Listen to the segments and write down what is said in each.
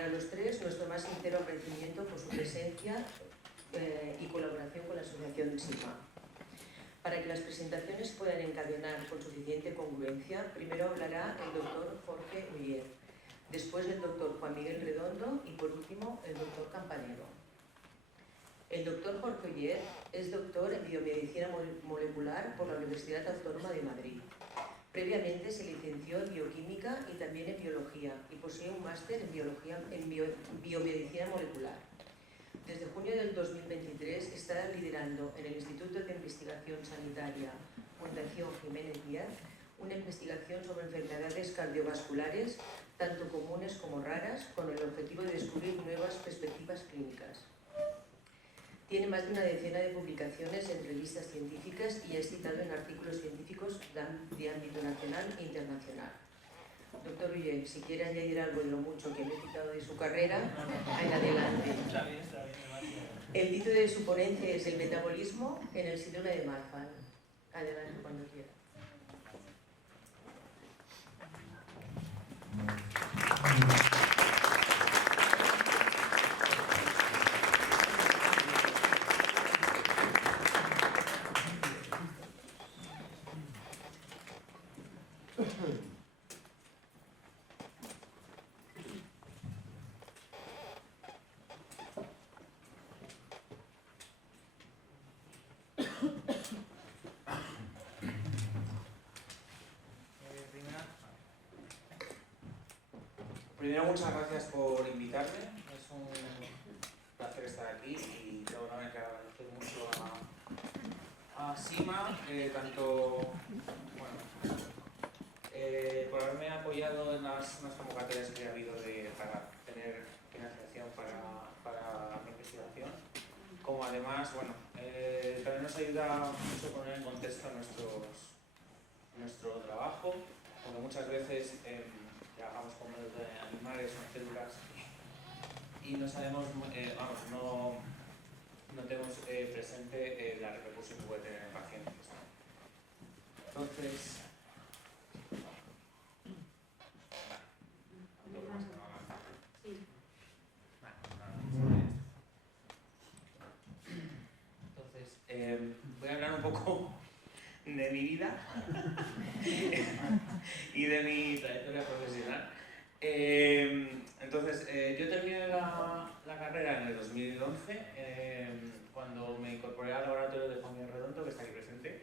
Para los tres, nuestro más sincero agradecimiento por su presencia y colaboración con la Asociación SIMA. Para que las presentaciones puedan encadenar con suficiente congruencia, primero hablará el doctor Jorge Uller, después el doctor Juan Miguel Redondo y por último el doctor Campanero. El doctor Jorge Uller es doctor en biomedicina molecular por la Universidad Autónoma de Madrid. Previamente se licenció en bioquímica y también en biología y posee un máster en biomedicina molecular. Desde junio del 2023 está liderando en el Instituto de Investigación Sanitaria Fundación Jiménez Díaz una investigación sobre enfermedades cardiovasculares, tanto comunes como raras, con el objetivo de descubrir nuevas perspectivas clínicas. Tiene más de una decena de publicaciones en revistas científicas y es citado en artículos científicos de ámbito nacional e internacional. Doctor Uller, si quiere añadir algo de lo mucho que me he citado de su carrera, en adelante. Está bien, gracias. El título de su ponencia es el metabolismo en el síndrome de Marfan. Adelante cuando quiera. Primero, muchas gracias por invitarme. Es un placer estar aquí y tengo que agradecer mucho a SIMA, por haberme apoyado en unas convocatorias que ha habido para tener financiación para mi investigación. Como además, también nos ayuda mucho a poner en contexto nuestro trabajo, porque muchas veces trabajamos con modelos de animales o células y no sabemos, no tenemos presente la repercusión que puede tener en pacientes, ¿no? Entonces, voy a hablar un poco de mi vida y de mi trayectoria profesional. Yo terminé la carrera en el 2011, cuando me incorporé al laboratorio de Juan Miguel Redondo, que está aquí presente,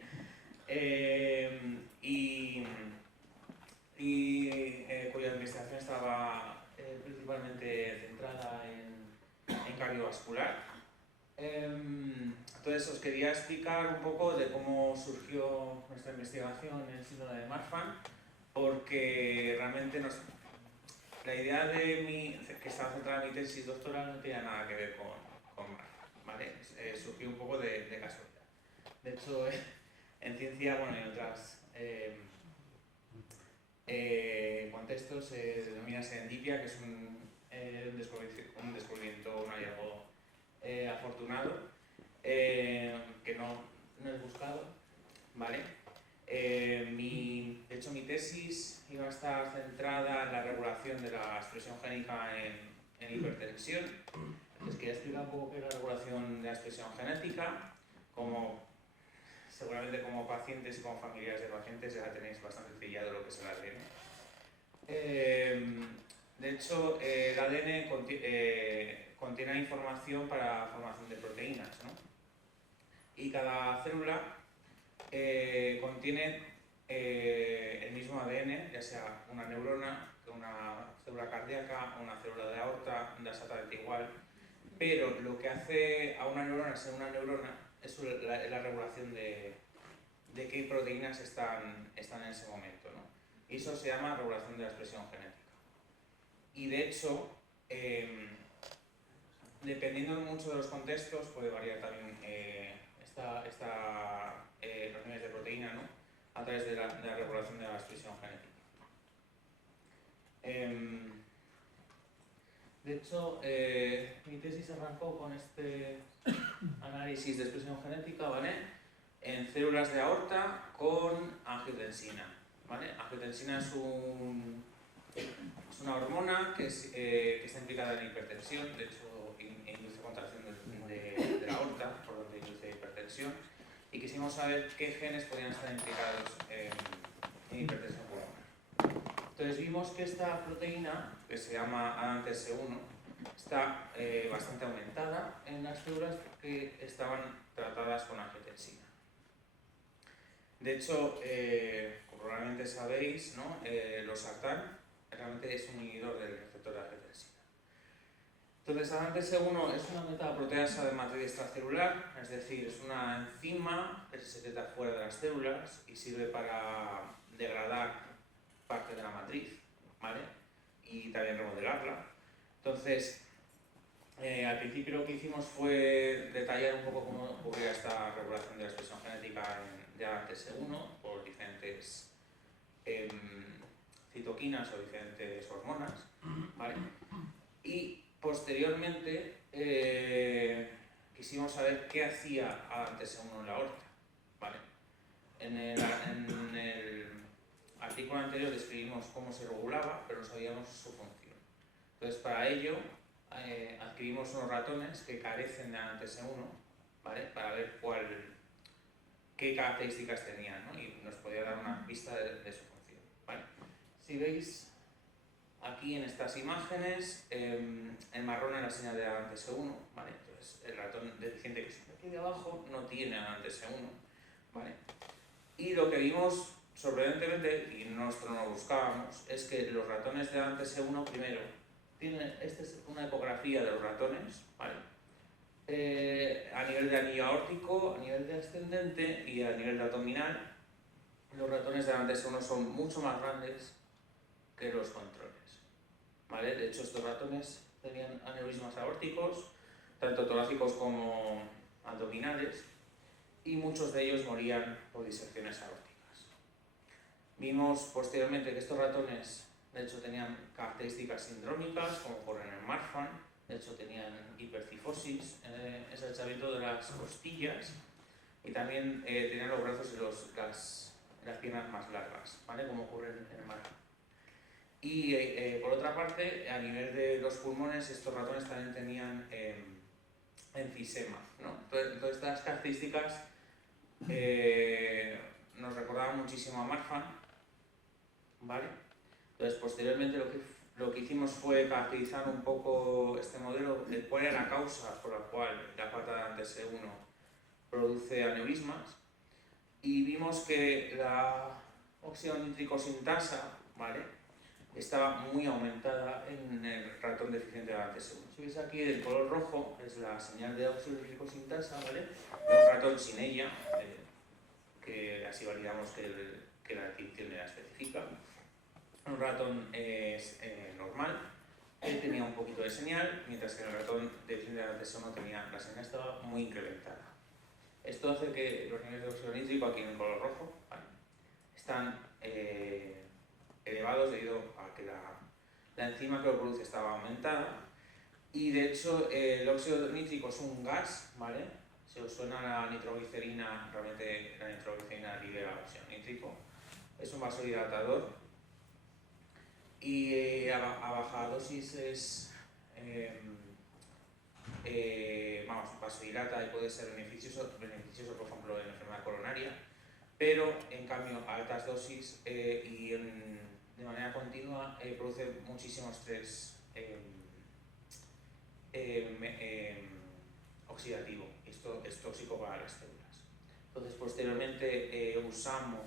cuya investigación estaba principalmente centrada en cardiovascular. Entonces os quería explicar un poco de cómo surgió nuestra investigación en el síndrome de Marfan, porque realmente la idea que estaba centrada en mi tesis doctoral no tenía nada que ver con Marfan, ¿vale? Surgió un poco de casualidad. De hecho, en ciencia, y en otros contextos se denomina serendipia, que es un descubrimiento, un hallazgo afortunado, que no es buscado, ¿vale? De hecho, mi tesis iba a estar centrada en la regulación de la expresión génica en hipertensión. Entonces quería explicar un poco qué es la regulación de la expresión genética. Seguramente como pacientes y como familiares de pacientes ya tenéis bastante trillado lo que es el ADN. De hecho, el ADN contiene información para la formación de proteínas, ¿no? Y cada célula contiene el mismo ADN, ya sea una neurona, una célula cardíaca, una célula de aorta, da exactamente igual, pero lo que hace a una neurona ser una neurona es la regulación de qué proteínas están en ese momento, ¿no? Y eso se llama regulación de la expresión genética. Y de hecho, dependiendo mucho de los contextos, puede variar también los niveles de proteína, ¿no? A través de la regulación de la expresión genética. De hecho, mi tesis arrancó con este análisis de expresión genética, ¿vale? En células de aorta con angiotensina, ¿vale? Angiotensina es Es una hormona que está implicada en la hipertensión, de hecho induce contracción de la aorta, por lo que induce hipertensión, y quisimos saber qué genes podían estar implicados en hipertensión pulmonar. Entonces vimos que esta proteína, que se llama ADAMTS1, está bastante aumentada en las células que estaban tratadas con angiotensina. De hecho, como probablemente sabéis, ¿no? Losartán realmente es un inhibidor del receptor de angiotensina. Entonces, ADAMTS1 es una metaproteasa de matriz extracelular, es decir, es una enzima que se secreta fuera de las células y sirve para degradar parte de la matriz, ¿vale? Y también remodelarla. Entonces, al principio lo que hicimos fue detallar un poco cómo ocurría esta regulación de la expresión genética de ADAMTS1 por diferentes citoquinas o diferentes hormonas, ¿vale? Y posteriormente quisimos saber qué hacía ADAMTS1 en la aorta, ¿vale? En el artículo anterior describimos cómo se regulaba, pero no sabíamos su función. Entonces, para ello adquirimos unos ratones que carecen de ADAMTS1, ¿vale? Para ver qué características tenían, ¿no? Y nos podía dar una pista de su función, ¿vale? Si veis aquí en estas imágenes, en marrón es la señal de ADAMTS1, ¿vale? Entonces, el ratón deficiente que está aquí de abajo no tiene ADAMTS1, ¿vale? Y lo que vimos sorprendentemente, y nosotros no lo buscábamos, es que los ratones de ADAMTS1 primero esta es una ecografía de los ratones, ¿vale? A nivel de anillo aórtico, a nivel de ascendente y a nivel de abdominal, los ratones de ADAMTS1 son mucho más grandes que los controles, ¿vale? De hecho, estos ratones tenían aneurismas aórticos, tanto torácicos como abdominales, y muchos de ellos morían por disecciones aórticas. Vimos posteriormente que estos ratones de hecho tenían características sindrómicas, como ocurre en el Marfan, de hecho tenían hipercifosis, ensanchamiento de las costillas, y también tenían los brazos y las piernas más largas, ¿vale? Como ocurre en el Marfan. Y por otra parte, a nivel de los pulmones, estos ratones también tenían enfisema, ¿no? Entonces estas características nos recordaban muchísimo a Marfan, ¿vale? Entonces, posteriormente lo que hicimos fue caracterizar un poco este modelo de cuál era la causa por la cual la falta de ADAMTS1 produce aneurismas, y vimos que la óxido nítrico sintasa, ¿vale?, estaba muy aumentada en el ratón deficiente de ADAMTS1. Si veis aquí, el color rojo es la señal de óxido nítrico sintasa, ¿vale?, un ratón sin ella, que así validamos que la adquisición era específica. Un ratón normal, él tenía un poquito de señal, mientras que el ratón deficiente de ADAMTS1 tenía la señal estaba muy incrementada. Esto hace que los niveles de óxido nítrico, aquí en el color rojo, ¿vale?, están elevados debido a que la enzima que lo produce estaba aumentada, y de hecho el óxido nítrico es un gas, ¿vale? Si os suena la nitroglicerina, realmente la nitroglicerina libera óxido nítrico, es un vasodilatador. Y a baja dosis es, vasodilata y puede ser beneficioso, por ejemplo, en la enfermedad coronaria, pero en cambio a altas dosis y de manera continua produce muchísimo estrés oxidativo, y esto es tóxico para las células. Entonces, posteriormente usamos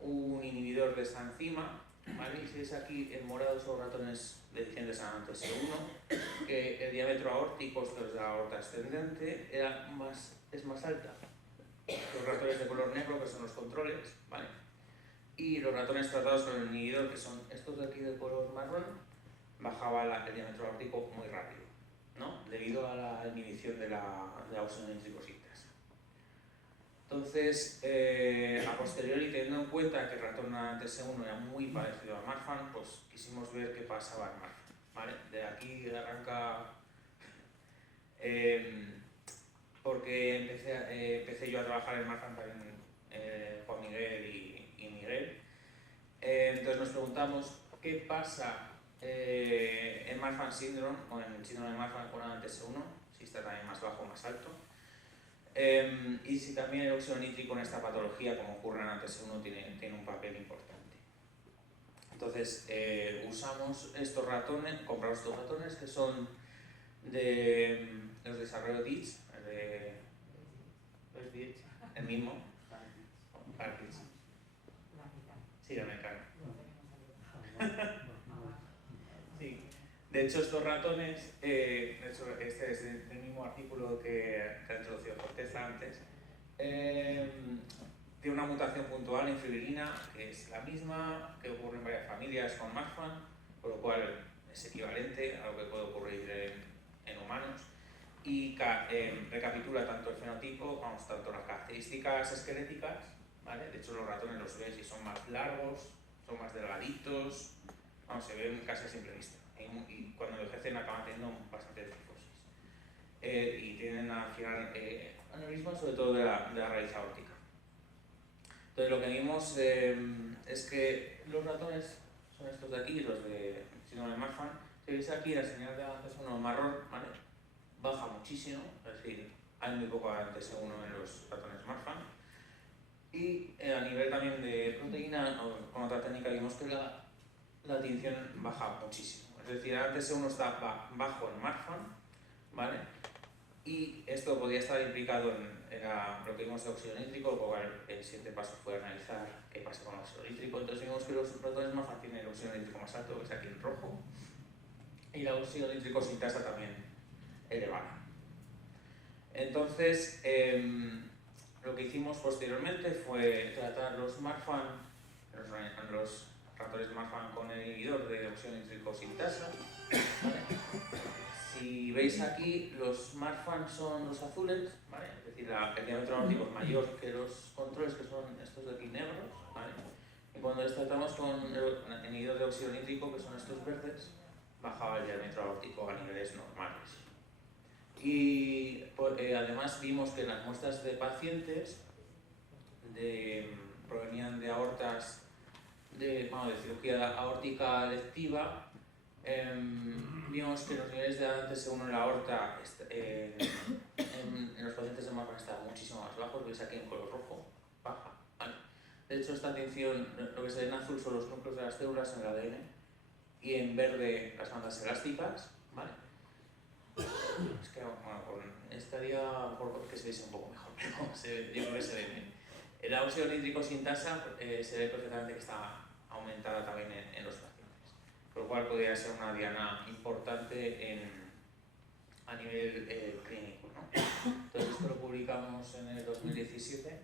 un inhibidor de esta enzima, ¿vale? Y si veis aquí en morado son ratones deficientes a ADAMTS1, que el diámetro aórtico, esto es de la aorta ascendente, es más alta. Los ratones de color negro, que son los controles, ¿vale?, y los ratones tratados con el inhibidor, que son estos de aquí de color marrón, bajaba el diámetro aórtico muy rápido, ¿no?, debido a la inhibición de la óxido nítrico sintasa. Entonces, a posteriori, teniendo en cuenta que el ratón ADAMTS1 era muy parecido al Marfan, pues quisimos ver qué pasaba en Marfan, ¿vale? De aquí arranca, porque empecé yo a trabajar en Marfan también, Juan Miguel y Miguel. Entonces nos preguntamos qué pasa en Marfan Syndrome, o en el síndrome de Marfan con ANTS1, si está también más bajo o más alto. Y si también el óxido nítrico en esta patología, como ocurre en ANTS1, tiene un papel importante. Entonces, usamos estos ratones, compramos estos ratones que son de los desarrollos DITS, el mismo, Parkins. Sí, americano. Sí. De hecho, estos ratones, este es el mismo artículo que ha introducido Corteza antes, tiene una mutación puntual en fibrilina, que es la misma, que ocurre en varias familias con Marfan, por lo cual es equivalente a lo que puede ocurrir en humanos, y recapitula tanto el fenotipo, tanto las características esqueléticas, ¿vale? De hecho, los ratones los ves y son más largos, son más delgaditos, se ven casi a simple vista, y cuando envejecen acaban teniendo bastante cifosis. Y tienen al final aneurismas, sobre todo de la raíz aórtica. Entonces lo que vimos es que los ratones son estos de aquí, los de síndrome de Marfan. Si veis aquí la señal de ANTS1 marrón, ¿vale? Baja muchísimo, es decir, hay muy poco ANTS1 en los ratones Marfan. Y a nivel también de proteína, con otra técnica vimos que la tinción baja muchísimo. Es decir, ANTS1 está bajo en Marfan, ¿vale? Y esto podría estar implicado en lo que vimos de óxido nítrico, lo cual el siguiente paso fue analizar qué pasa con el óxido nítrico. Entonces vimos que los ratones Marfan tienen el óxido nítrico más alto, que es aquí en rojo, y el óxido nítrico sintasa también elevada. Entonces, lo que hicimos posteriormente fue tratar los Marfan, los ratones Marfan con el inhibidor de óxido nítrico sintasa, ¿vale? Si veis aquí, los Marfan son los azules, ¿vale? Es decir, el diámetro aórtico es mayor que los controles, que son estos de aquí negros, ¿vale? Y cuando les tratamos con el inhibidor de óxido nítrico, que son estos verdes, bajaba el diámetro aórtico a niveles normales. Y además vimos que en las muestras de pacientes provenían de aortas de cirugía aórtica electiva. Vimos que los niveles de ANTS1 en la aorta en los pacientes de Marfan estaban muchísimo más bajos, veis aquí en color rojo, baja. ¿Vale? De hecho, esta tinción, lo que se ve en azul son los núcleos de las células en el ADN y en verde las bandas elásticas, ¿vale? Es que estaría porque se veise un poco mejor, pero yo creo que se ve bien. El óxido nítrico sintasa se ve perfectamente que está aumentada también en los pacientes, por lo cual podría ser una diana importante a nivel clínico, ¿no? Entonces esto lo publicamos en el 2017,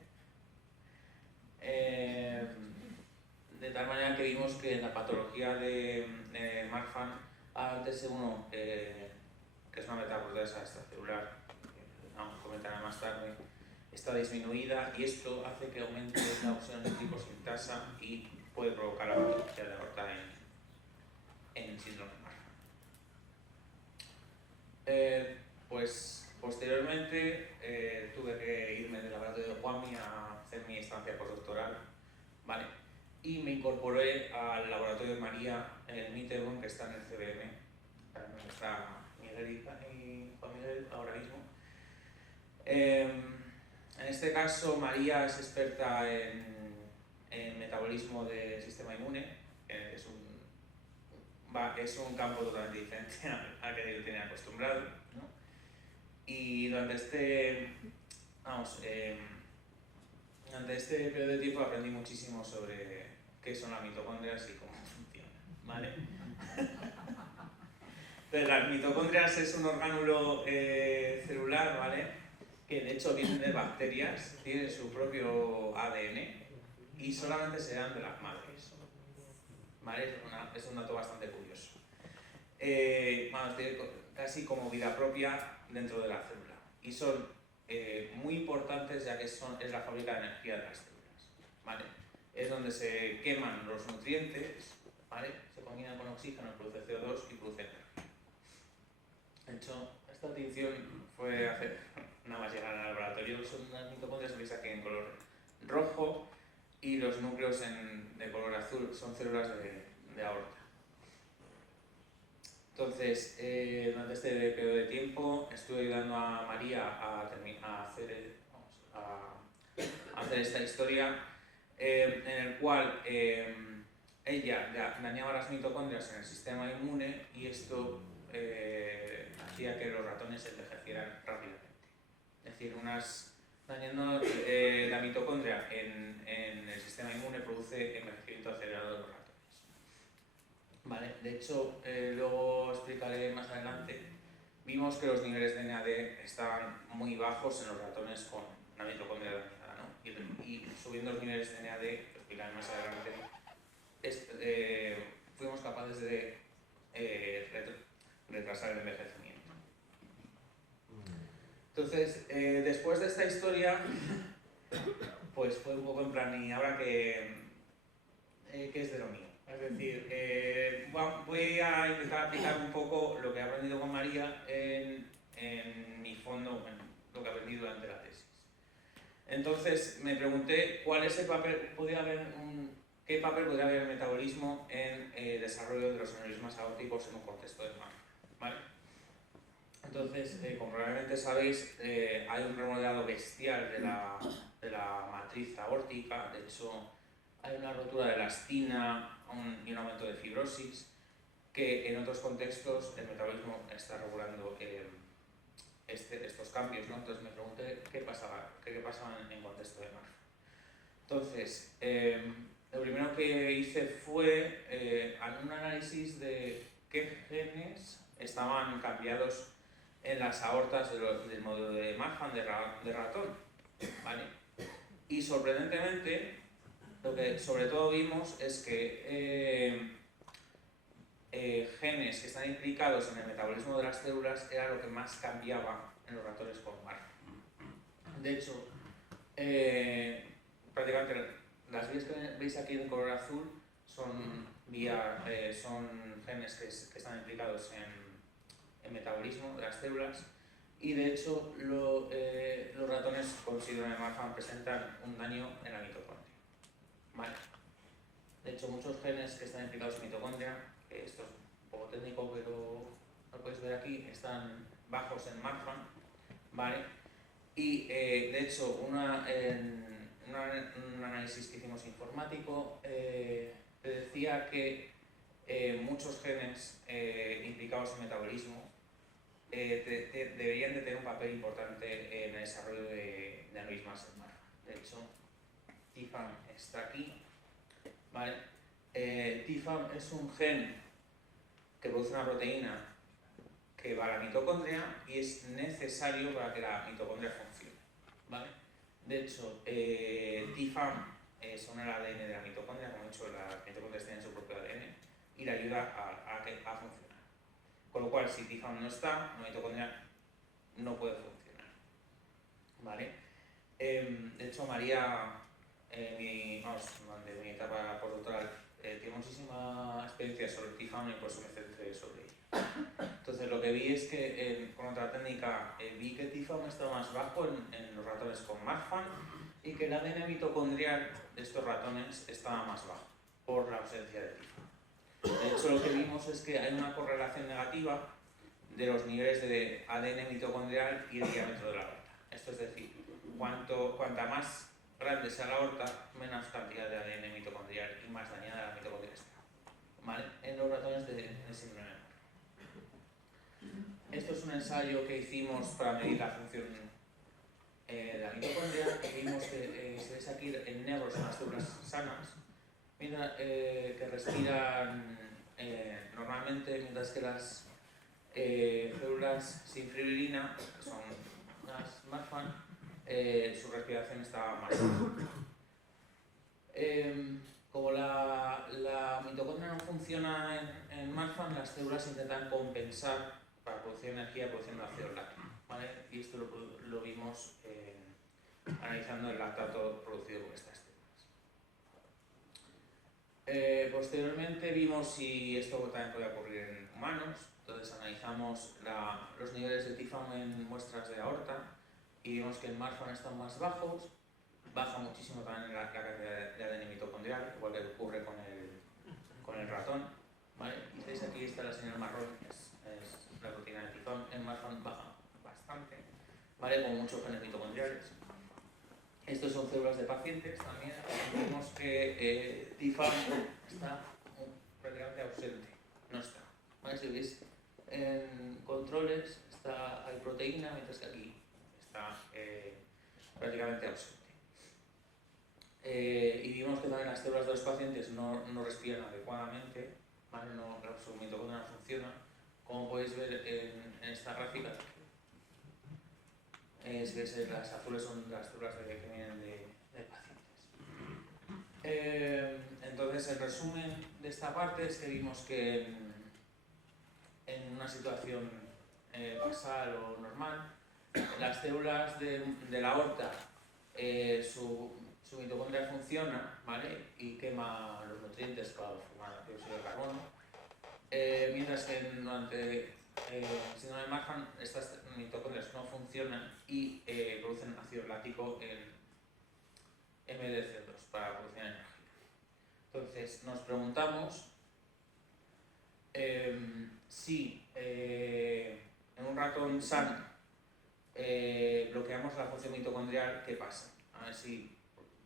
de tal manera que vimos que en la patología de Marfan, ANTS1, que es una metaproteasa extracelular, que vamos a comentar más tarde, está disminuida, y esto hace que aumente la óxido nítrico sintasa y puede provocar la patología de aorta en síndrome de Marfan. Pues posteriormente tuve que irme del laboratorio de Juanmi a hacer mi estancia postdoctoral, ¿vale? Y me incorporé al laboratorio de María en el MITEBON, que está en el CBM, donde está Miguel y Juan Miguel ahora mismo. En este caso, María es experta en metabolismo del sistema inmune, es un campo totalmente diferente al que yo tenía acostumbrado, ¿no? Y durante este periodo de tiempo aprendí muchísimo sobre qué son las mitocondrias y cómo funcionan, ¿vale? Entonces, las mitocondrias es un orgánulo celular, ¿vale? Que de hecho vienen de bacterias, tiene su propio ADN y solamente se dan de las madres, ¿vale? Es un dato bastante curioso. Tiene casi como vida propia dentro de la célula y son muy importantes, ya que es la fábrica de energía de las células, ¿vale? Es donde se queman los nutrientes, ¿vale? Se combinan con oxígeno, produce CO2 y produce energía. De hecho, esta tinción fue hacer nada más llegar al laboratorio. Son unas mitocondrias que veis aquí en color rojo, y los núcleos de color azul son células de aorta. Entonces, durante este periodo de tiempo estuve ayudando a María a hacer, a hacer esta historia en el cual ella dañaba las mitocondrias en el sistema inmune y esto hacía que los ratones envejecieran rápidamente. Es decir, dañando la mitocondria en el sistema inmune produce envejecimiento acelerado de los ratones. Vale, de hecho, luego explicaré más adelante, vimos que los niveles de NAD estaban muy bajos en los ratones con una mitocondria dañada, ¿no? Y subiendo los niveles de NAD, que explicaré más adelante, fuimos capaces de retrasar el envejecimiento. Entonces, después de esta historia, pues fue un poco en plan, ¿y ahora qué es de lo mío? Es decir, voy a intentar aplicar un poco lo que he aprendido con María en mi fondo, en lo que he aprendido durante la tesis. Entonces me pregunté qué papel podría haber el metabolismo en el desarrollo de los aneurismas aórticos en un contexto de Marfan, ¿vale? Entonces, como probablemente sabéis, hay un remodelado bestial de la matriz aórtica. De hecho, hay una rotura de elastina y un aumento de fibrosis, que en otros contextos el metabolismo está regulando estos cambios, ¿no? Entonces me pregunté qué pasaba en contexto de Marfan. Entonces, lo primero que hice fue un análisis de qué genes estaban cambiados en las aortas del modelo de Marfan de ratón, ¿vale? Y sorprendentemente, lo que sobre todo vimos es que genes que están implicados en el metabolismo de las células era lo que más cambiaba en los ratones con Marfan. De hecho, prácticamente las vías que veis aquí en color azul son genes que están implicados en metabolismo de las células, y de hecho los ratones con síndrome de Marfan presentan un daño en la mitocondria. Vale. De hecho, muchos genes que están implicados en mitocondria, que esto es un poco técnico, pero lo podéis ver aquí, están bajos en Marfan, ¿vale? Y de hecho, un análisis que hicimos informático te decía que muchos genes implicados en metabolismo deberían de tener un papel importante en el desarrollo de aneurismas en Marfan. De hecho, TFAM está aquí, ¿vale? TFAM es un gen que produce una proteína que va a la mitocondria y es necesario para que la mitocondria funcione, ¿vale? De hecho, TFAM son el ADN de la mitocondria, como he dicho, las mitocondrias tienen su propio ADN y le ayuda a funcionar. Con lo cual, si TFAM no está, la mitocondria no puede funcionar, ¿vale? De hecho, María, durante mi etapa postdoctoral, tiene muchísima experiencia sobre TFAM y por eso me centré sobre ella. Entonces, lo que vi es que con otra técnica vi que TFAM estaba más bajo en los ratones con Marfan y que el ADN mitocondrial de estos ratones estaba más bajo por la ausencia de TFAM. De hecho, lo que vimos es que hay una correlación negativa de los niveles de ADN mitocondrial y el diámetro de la aorta. Esto es decir, cuanta más grande sea la aorta, menos cantidad de ADN mitocondrial y más dañada la mitocondria está, ¿vale? En los ratones de síndrome de Marfan. Esto es un ensayo que hicimos para medir la función de la mitocondria, y vimos que si veis aquí en negro son las células sanas, que respiran normalmente, mientras que las células sin fibrina, que son las Marfan, su respiración está más baja. Como la mitocondria no funciona en Marfan, las células intentan compensar para producir energía produciendo ácido láctico, ¿vale? Y esto lo vimos analizando el lactato producido por estas células. Posteriormente vimos si esto también podía ocurrir en humanos. Entonces analizamos los niveles de TFAM en muestras de aorta y vimos que en Marfan están más bajos, baja muchísimo también la cantidad de ADN mitocondrial, igual que ocurre con el ratón, ¿vale? Y veis aquí está la señal marrón, es la proteína de Tifam en Marfan baja bastante, ¿vale? Con muchos genes mitocondriales. Estos son células de pacientes también. Vemos que Tifam está prácticamente ausente, no está. ¿Vale? Si veis en controles hay proteína, mientras que aquí está prácticamente ausente. Y vimos que también las células de los pacientes no respiran adecuadamente, ¿vale? Su mitocondria no funciona, como podéis ver en esta gráfica. Las azules son las células que vienen de pacientes. Entonces, el resumen de esta parte es que vimos que en una situación basal o normal, las células de la aorta, su mitocondria funciona, ¿vale? Y quema los nutrientes para formar dióxido de carbono, mientras que durante el síndrome de Marfan estas mitocondrias no funcionan y producen ácido láctico en MDC2 para producir energía. Entonces nos preguntamos si en un ratón sano bloqueamos la función mitocondrial, ¿qué pasa? A ver si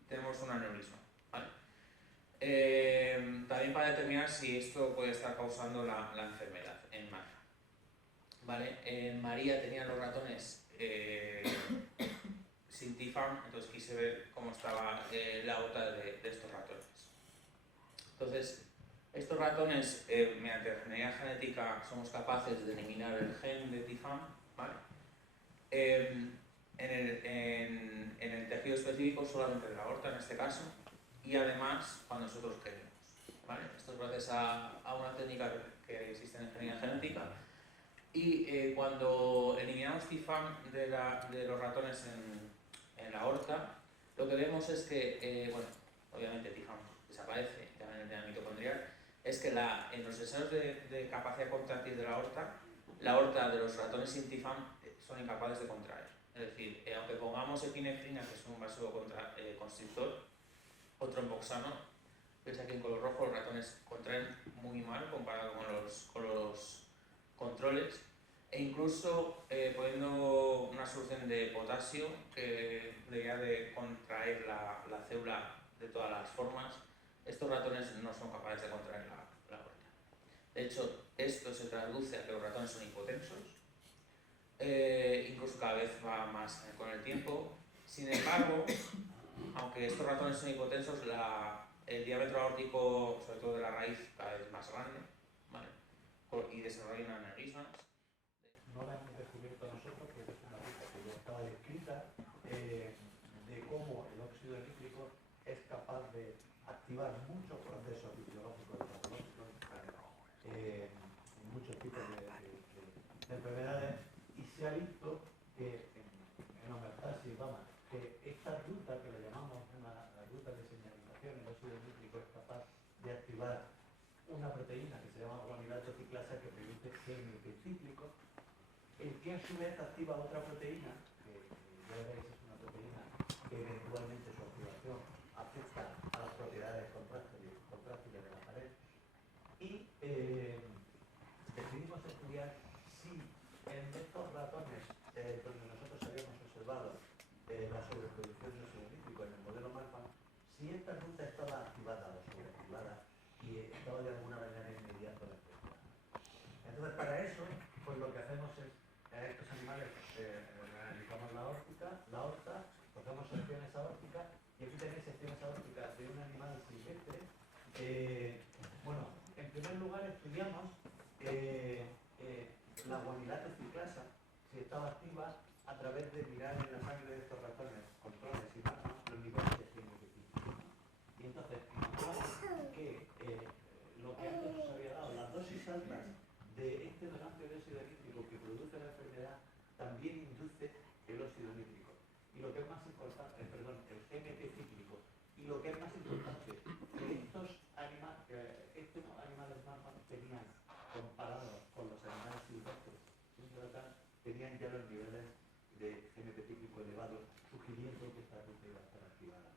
tenemos un aneurisma, ¿vale? También para determinar si esto puede estar causando la enfermedad en Marfan, ¿vale? En María tenían los ratones sin Tifam, entonces quise ver cómo estaba la aorta de estos ratones. Entonces, estos ratones, mediante ingeniería genética, somos capaces de eliminar el gen de Tifam, ¿vale? En el tejido específico, solamente de la aorta en este caso, y además cuando nosotros queremos, ¿vale? Esto es gracias a una técnica que existe en ingeniería genética. Y cuando eliminamos Tifam de los ratones en la aorta, lo que vemos es que, bueno, obviamente Tifam desaparece, también el tema mitocondrial, es que en los ensayos de capacidad contráctil de la aorta de los ratones sin Tifam son incapaces de contraer. Es decir, aunque pongamos epinefrina, que es un vasoconstrictor, o tromboxano, piensa que en color rojo los ratones contraen muy mal comparado con los controles, e incluso poniendo una solución de potasio que debería de contraer la célula de todas las formas, estos ratones no son capaces de contraer la aorta. De hecho, esto se traduce a que los ratones son hipotensos, incluso cada vez va más con el tiempo. Sin embargo, aunque estos ratones son hipotensos, el diámetro aórtico, sobre todo de la raíz, cada vez es más grande, ¿vale? Y desarrollan aneurismas. No la hemos descubierto nosotros, porque es una pista que ya estaba descrita, de cómo el óxido nítrico es capaz de activar muchos procesos fisiológicos y patológicos en muchos tipos de enfermedades, y se ha visto que en homeostasis, que esta ruta que le llamamos la ruta de señalización, el óxido nítrico es capaz de activar una proteína que se llama guanilato ciclasa, que produce GMP cíclico, el que a su vez activa otra proteína, que ya veréis es una proteína que eventualmente su activación afecta a las propiedades contráctiles de la pared, y decidimos estudiar si en estos ratones donde nosotros habíamos observado la sobreproducción de óxido nítrico en el modelo Marfan, si esta ruta estaba activada o sobreactivada y estaba de alguna manera inmediato la enfermedad. Entonces, para eso, pues lo que hacemos es, a estos animales analizamos la aorta, cogemos secciones aórticas, y aquí tenéis secciones aórticas de un animal silvestre. Bueno, en primer lugar estudiamos la guanilato ciclasa, si estaba activa, a través de mirar en la sangre de estos ratones, controles y más, los niveles de GMP. Y entonces encontramos que lo que antes os había dado, las dosis altas de este donante de óxido nítrico que produce la enfermedad, también induce el óxido nítrico. Y lo que es más importante, el GMP cíclico. Y lo que es más importante, que estos animales Marfan tenían, comparados con los animales silvestres, tenían ya los niveles de GMP cíclico elevados, sugiriendo que esta ruta iba a estar activada.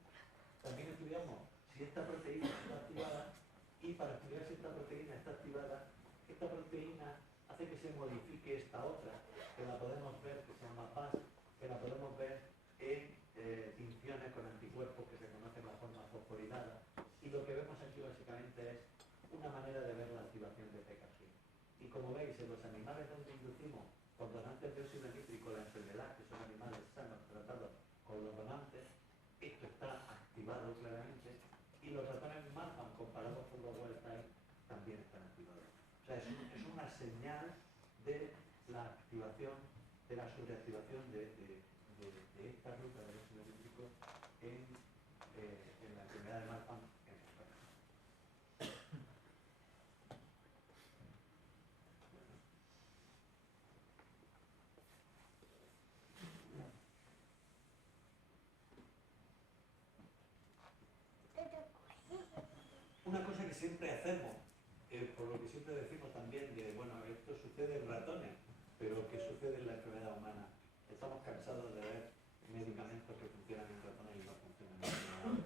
También estudiamos si esta proteína está activada, y para estudiar si esta proteína está activada, esta proteína hace que se modifique esta otra, que la podemos ver, que se llama PAS, que la podemos ver en tinciones con anticuerpos que se conocen la forma fosforilada, y lo que vemos aquí básicamente es una manera de ver la activación de PKG. Y como veis, en los animales donde inducimos con donantes de óxido nítrico la enfermedad, que son animales sanos tratados con los donantes, esto está activado claramente, y los ratones Marfan comparados con los wild type también están activados. O sea, es una señal de la activación, de la sobreactivación de esta ruta del óxido nítrico en la enfermedad de Marfan en el ratones. Una cosa que siempre hacemos, por lo que siempre decimos también, de bueno, esto sucede en ratones, pero ¿qué sucede en la enfermedad humana? Estamos cansados de ver medicamentos que funcionan en ratones y no funcionan en animales,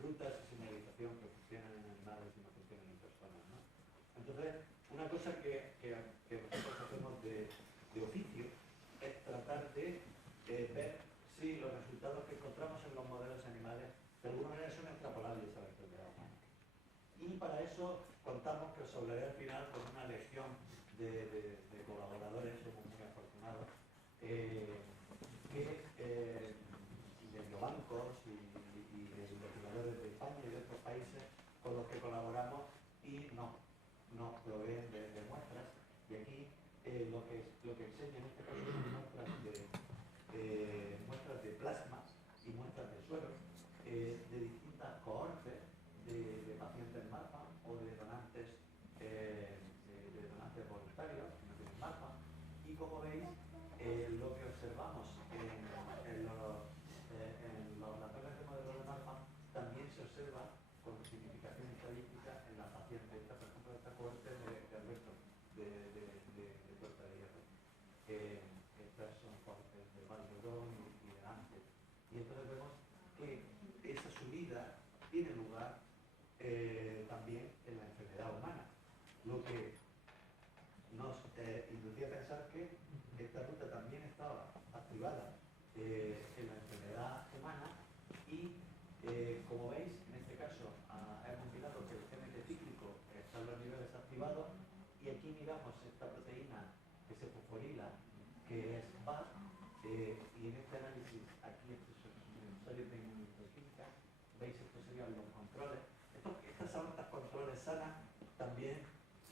rutas de señalización que funcionan en animales y no funcionan en personas, ¿no? Entonces, una cosa que nosotros hacemos de oficio es tratar de ver si los resultados que encontramos en los modelos animales de alguna manera son extrapolables a la enfermedad humana. Y para eso contamos, que os hablaré al final, con una legión de colaboradores, somos muy afortunados, de biobancos y de investigadores de España y de otros países con los que colaboramos y nos proveen de muestras. Y aquí lo que enseño en este caso son muestras de plasma y muestras de suero de distintas cohortes de pacientes Marfan o de donantes voluntarios que no tienen Marfan. Y como veis, lo que observamos en los laboratorios de modelos de Marfan también se observa con significación estadística en la paciente. Esta, por ejemplo, esta cohorte de Alberto de Puerta de Hierro. Estas son cohortes de Valderón y de Ángel. Y entonces vemos que esa subida tiene lugar también en la enfermedad humana, lo que nos inducía a pensar que esta ruta también estaba activada en la enfermedad humana. Y como veis, en este caso hemos mirado que el GMT cíclico está en los niveles activados, y aquí miramos esta proteína que se fosforila, que es BAT, y en este análisis, aquí este es un ensayo de inmunohistoquímica, veis, estos serían los controles. Estas aortas controles sanas también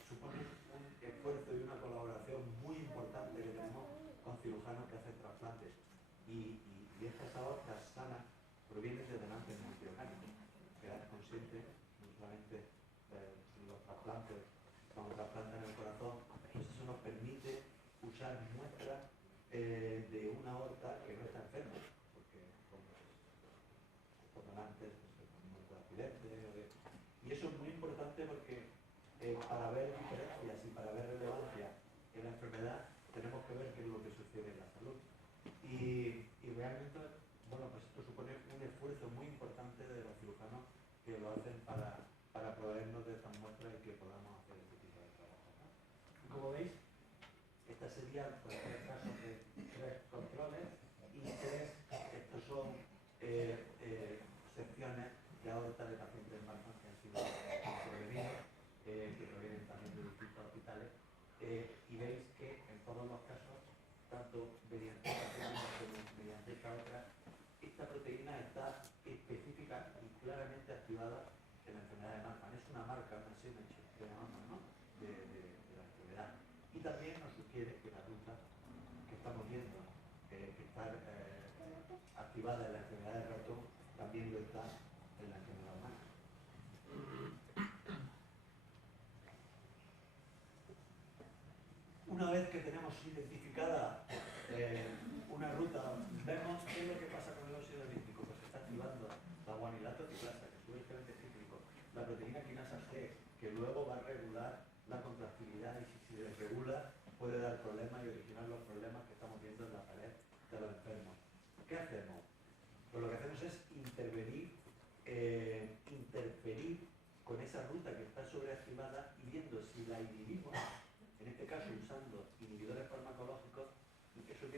suponen un esfuerzo y una colaboración muy importante que tenemos con cirujanos que hacen trasplantes. Y estas aortas sanas provienen de donantes multiorgánicos. Quedar consciente, no solamente los trasplantes, cuando trasplantan el corazón, pues eso nos permite usar muestras de una aorta que no está enferma, porque estos donantes muertos de accidente y eso es muy importante porque para ver diferencias y para ver relevancia en la enfermedad tenemos que ver qué es lo que sucede en la salud. Y realmente, bueno, pues esto supone un esfuerzo muy importante de los cirujanos que lo hacen para proveernos de estas muestras y que podamos hacer este tipo de trabajo, ¿no? Y como veis, estas serían, pues, 3 casos de 3 controles y 3, estos son secciones de aorta de pacientes Marfan que han sido intervenidos, que provienen también de distintos hospitales, y veis que en todos los casos, tanto mediante esta proteína como mediante esta otra, esta proteína está específica y claramente activada en la enfermedad de Marfan. Es una marca, una signature, que llamamos, ¿no?, de la enfermedad. Y también nos sugiere que la ruta que estamos viendo, que está activada en la enfermedad de ratón, también lo está en la enfermedad humana. Una vez que tenemos identificada una ruta, vemos qué es lo que pasa con el óxido nítrico. Pues está activando la guanilato ciclasa, que sube el GMT cíclico, la proteína quinasa G, que luego va a regular la contractilidad, y si se desregula puede dar problemas y originar los problemas que estamos viendo en la pared de los enfermos. ¿Qué hacemos? Pues lo que hacemos es interferir con esa ruta que está sobreactivada y viendo si la inhibimos, en este caso usando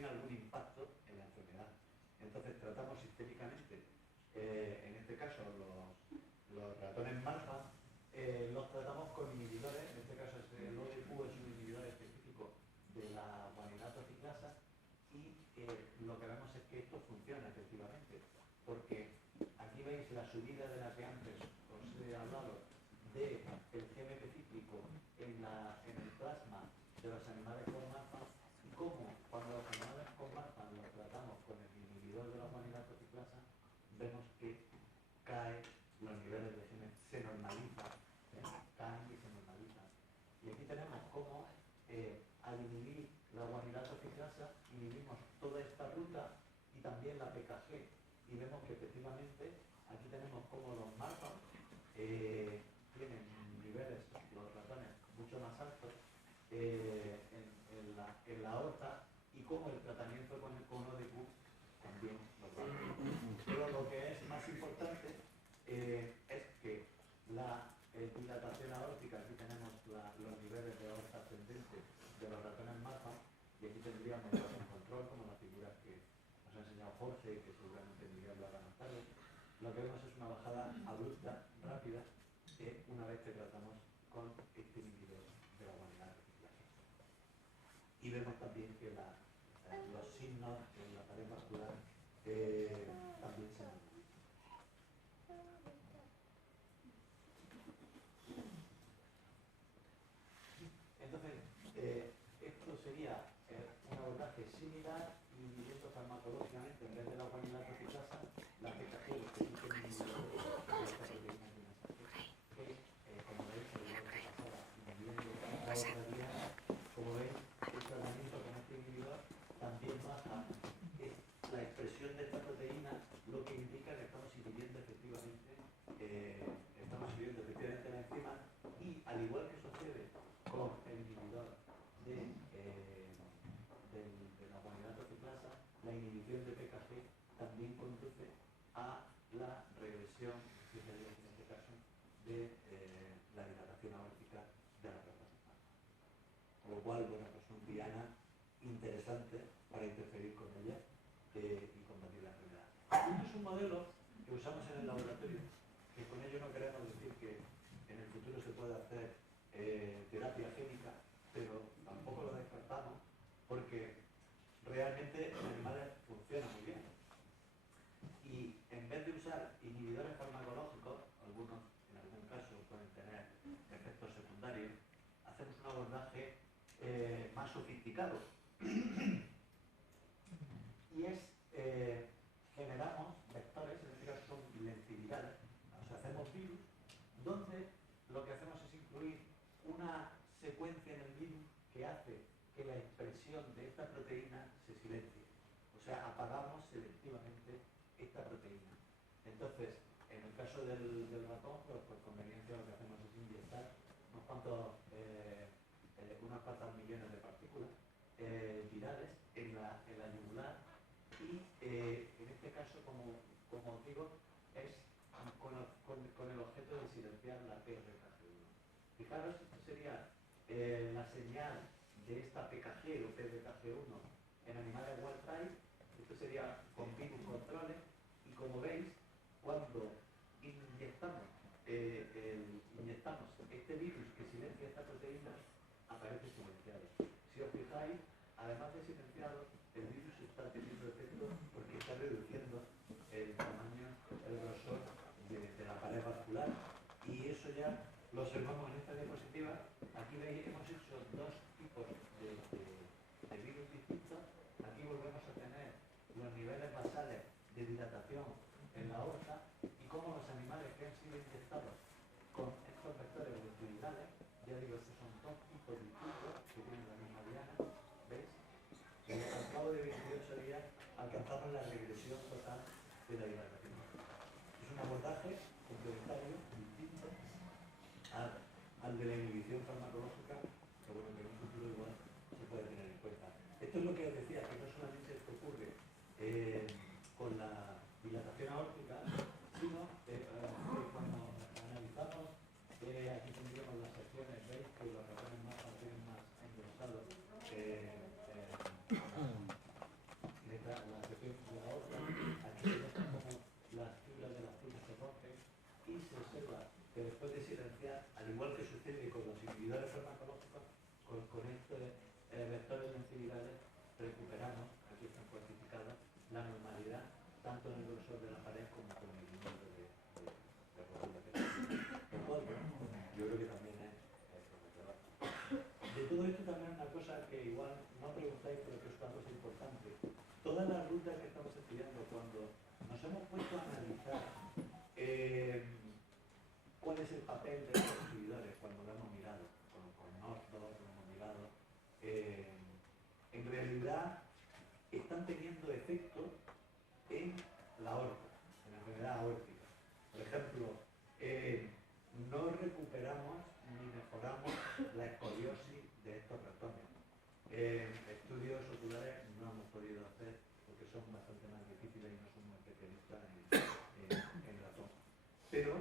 tiene algún impacto en la enfermedad. Entonces tratamos sistémicamente, en este caso los ratones Marfan, los tratamos con inhibidores, en este caso el ODQ es un inhibidor específico de la guaninato ciclasa, y lo que vemos es que esto funciona efectivamente, porque aquí veis la subida de la que antes os he hablado del GMP cíclico en el plasma de los animales con Marfan, y cómo cuando los animales con Marfan los tratamos con el inhibidor de la guaninato ciclasa, vemos que caen los niveles de GMP, se normalizan, caen y se normalizan. Y aquí tenemos cómo al inhibir la guaninato ciclasa inhibimos toda esta ruta y también la PKG, y vemos que efectivamente aquí tenemos cómo los Marfan tienen niveles, los ratones, mucho más altos en la aorta, y cómo el tratamiento con ODQ también los va a hacer. Pero lo que es más importante es que la dilatación aórtica, aquí tenemos los niveles de aorta ascendente de los ratones Marfan, y aquí tendríamos el control, como las figuras que nos ha enseñado Jorge, que seguramente Miguel lo hará más tarde. Lo que vemos es una bajada abrupta, rápida, una vez que tratamos con este inhibidor de la guaninato ciclasa. Y vemos también que los signos en la pared vascular también se normalizan. Entonces, esto sería un abordaje similar, inhibiendo farmacológicamente, en vez de la guaninato ciclasa, la PKG, que es un inhibidor de esta proteína de que, como veis, inhibiendo la otra vía, como veis, el tratamiento con este inhibidor también baja la expresión de esta proteína, lo que indica que estamos inhibiendo efectivamente la enzima, y al igual que sucede con el inhibidor de la guaninato ciclasa, la inhibición de PKG también conduce a la regresión, que sería en este caso, de la dilatación aórtica de la persona. Con lo cual, bueno, pues un diana interesante para interferir con ella y combatir la enfermedad. Este es un modelo que usamos en el laboratorio, que con ello no queremos decir que en el futuro se pueda hacer terapia génica, pero tampoco lo descartamos, porque realmente en animales funciona muy bien. Y en vez de usar inhibidores farmacológicos, algunos en algún caso pueden tener efectos secundarios, hacemos un abordaje más sofisticado. Y generamos vectores, en este caso son lentivirales, o sea, hacemos virus, donde lo que hacemos es incluir una secuencia en el virus que hace que la expresión de esta proteína se silencie. O sea, apagamos selectivamente esta proteína. Entonces, en el caso del ratón, pues por conveniencia lo que hacemos es inyectar unos cuantos millones de partículas virales en la yugular, y en este caso, como os digo, es con el objeto de silenciar la PRKG1. Fijaros, esto sería la señal de esta PKG o PRKG1 en animales wild type. Esto sería con virus controles, y como veis, cuando inyectamos este virus que silencia esta proteína, aparece silenciado. Si os fijáis, además de silenciado, el virus está teniendo efecto porque está reduciendo el tamaño, el grosor de la pared vascular, y eso ya lo observamos en esta diapositiva. Aquí veis que hemos hecho dos tipos de virus distintos. Aquí volvemos a tener los niveles basales de dilatación en la aorta, y cómo los animales que han sido inyectados con estos vectores lentivirales, ya digo, estos son dos tipos distintos que tienen la misma diana, ¿veis? Al cabo de 28 días alcanzamos la regresión total de la dilatación. Es un abordaje complementario, distinto al de la inhibición farmacológica, que bueno, que en un futuro igual se puede tener en cuenta. Esto es lo que os decía, que no solamente esto ocurre con la dilatación aórtica, sino que cuando analizamos, aquí tendríamos las secciones, veis que los ratones más tienen más engrosado aquí están cuantificadas, la normalidad tanto en el grosor de la pared como con el número de roturas que tiene. Lo cual, yo creo que también es prometedor. De todo esto también una cosa que igual no preguntáis, pero que es una cosa importante. Todas las rutas que estamos estudiando, cuando nos hemos puesto a analizar cuál es el papel de los exhibidores, cuando lo hemos mirado, con Northrop lo hemos mirado, en realidad están teniendo efecto en la aorta, en la enfermedad aórtica. Por ejemplo, no recuperamos ni mejoramos la escoliosis de estos ratones. Estudios oculares no hemos podido hacer porque son bastante más difíciles y no somos especialistas en ratón. Pero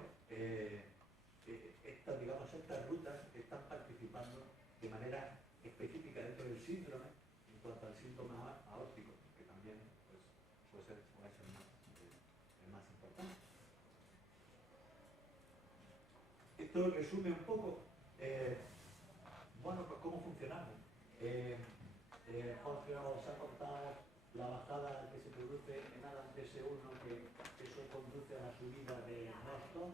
estas rutas están participando de manera específica dentro del síndrome en cuanto al síntoma aórtico, que también pues, puede ser el más importante. Esto resume un poco, bueno, pues cómo funcionamos. Jorge os ha contado la bajada que se produce en Adam TS1, que eso conduce a la subida de Norton, o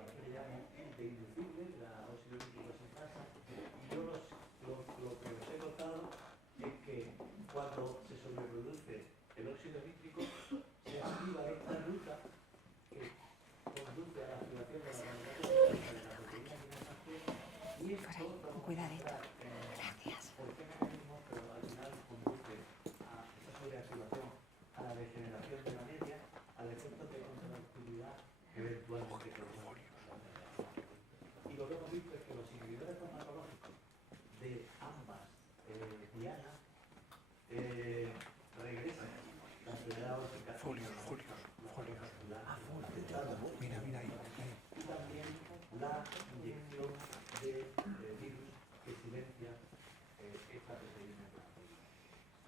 aquí le llamo de inducible, la óxido nítrico sinasa. Y yo lo que os he contado es que cuando se sobreproduce el óxido nítrico, se activa esta ruta que conduce a la activación de la proteína kinasa C, y esto vamos a entrar por qué mecanismo, pero al final conduce a esa sobreactivación, a la degeneración de la media, al efecto de contractividad eventualmente causada. Y lo que hemos visto es que los inhibidores farmacológicos de ambas dianas regresan la enfermedad aórtica y también la inyección de virus que silencia esta proteína.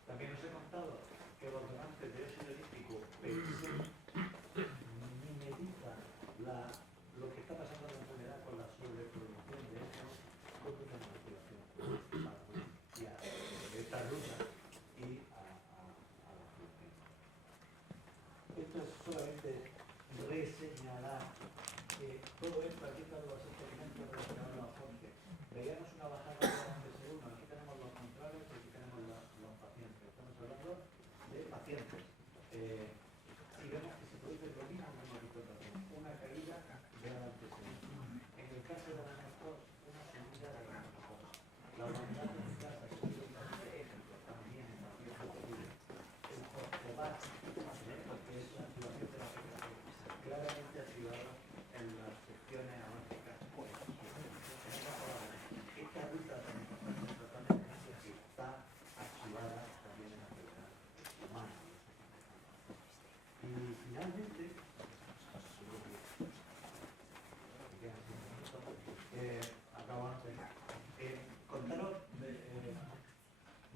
También os he contado que los donantes de óxido nítrico mimetiza lo que está pasando en la enfermedad con la sobreproducción de esto, conduce a la activación de esta ruta y a la activación. Esto es solamente reseñalar que todo esto, aquí están los experimentos relacionados a la fuente. Veíamos una bajada de la PS1, aquí tenemos los controles y aquí tenemos los pacientes. Estamos hablando de pacientes. Si vemos que se produce lo mismo que hemos visto también, una caída de la PS1. En el caso de la NESCOS, una subida de la NESCOS. La humanidad de mi casa se puede también en pacientes posibles. El fosfobat, que es la activación de la PKC, claramente activado en las secciones aórticas. Esta ruta tan importante totalmente que está activada también en la enfermedad humana. Y finalmente, acabo antes, contaros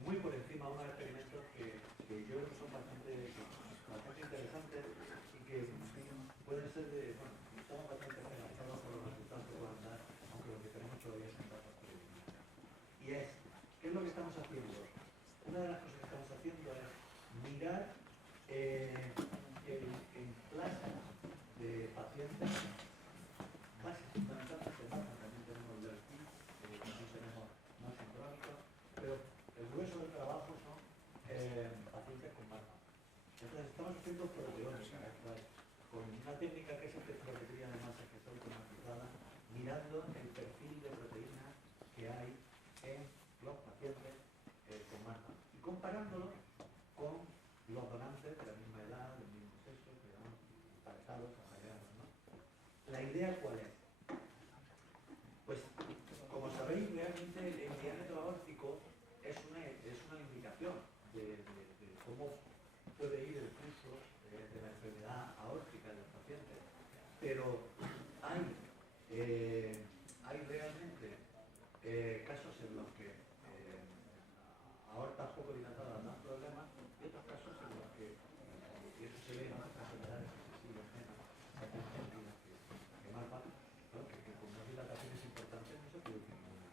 muy por encima unos experimentos que yo creo que son bastante interesantes y que pueden ser de, bueno, estamos bastante esperanzados por los resultados que puedan dar, aunque lo que tenemos todavía son datos preliminares. Y es, ¿qué es lo que estamos haciendo? Una de las cosas que estamos haciendo es mirar en plasma de pacientes, fundamentalmente también tenemos LERP, también tenemos más sincrónicos, pero el grueso del trabajo son pacientes con marca. Entonces estamos haciendo proteómica, con una técnica que es espectrometría de masa que está automatizada, mirando el perfil de proteínas que hay en los pacientes con marca y comparándolo con los donantes de la misma edad, del mismo sexo, que van emparejados, acompañados, ¿no? ¿La idea cuál es? Pues, como sabéis, realmente el diámetro aórtico es una indicación de cómo puede ir el curso de la enfermedad aórtica de los pacientes. Pero hay realmente casos en los que aortas poco dilatadas dan problemas y otros casos en los que, y eso se ve en otras enfermedades que se siguen menos, que más van, ¿no? que con unas dilataciones importantes no se produce ninguna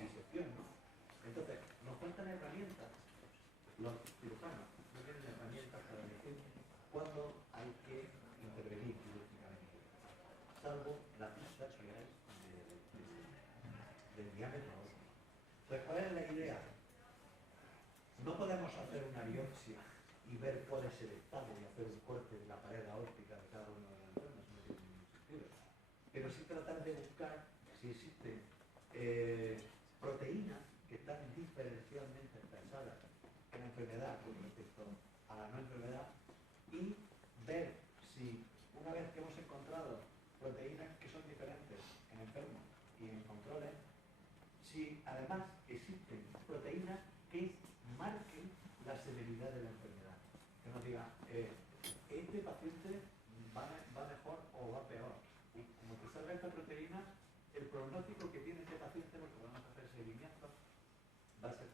disección, ¿no? Entonces, nos faltan herramientas los cirujanos no tienen herramientas para decir cuándo hay que intervenir quirúrgicamente, salvo la pista que hay del diámetro. Entonces, ¿cuál es la idea? No podemos hacer una biopsia y ver cuál es el estado y hacer un corte de la pared aórtica de cada uno de las enfermos, no tiene ningún sentido. Pero sí tratar de buscar si existen proteínas que están diferencialmente expresadas en la enfermedad con respecto a la no enfermedad y ver si, una vez que hemos encontrado proteínas que son diferentes en enfermos y en controles, si además existen proteínas que marquen la severidad de la enfermedad. Que nos diga, este paciente va mejor o va peor. Y como te salga esta proteína, el pronóstico que tiene este paciente, porque vamos a hacer seguimiento, va a ser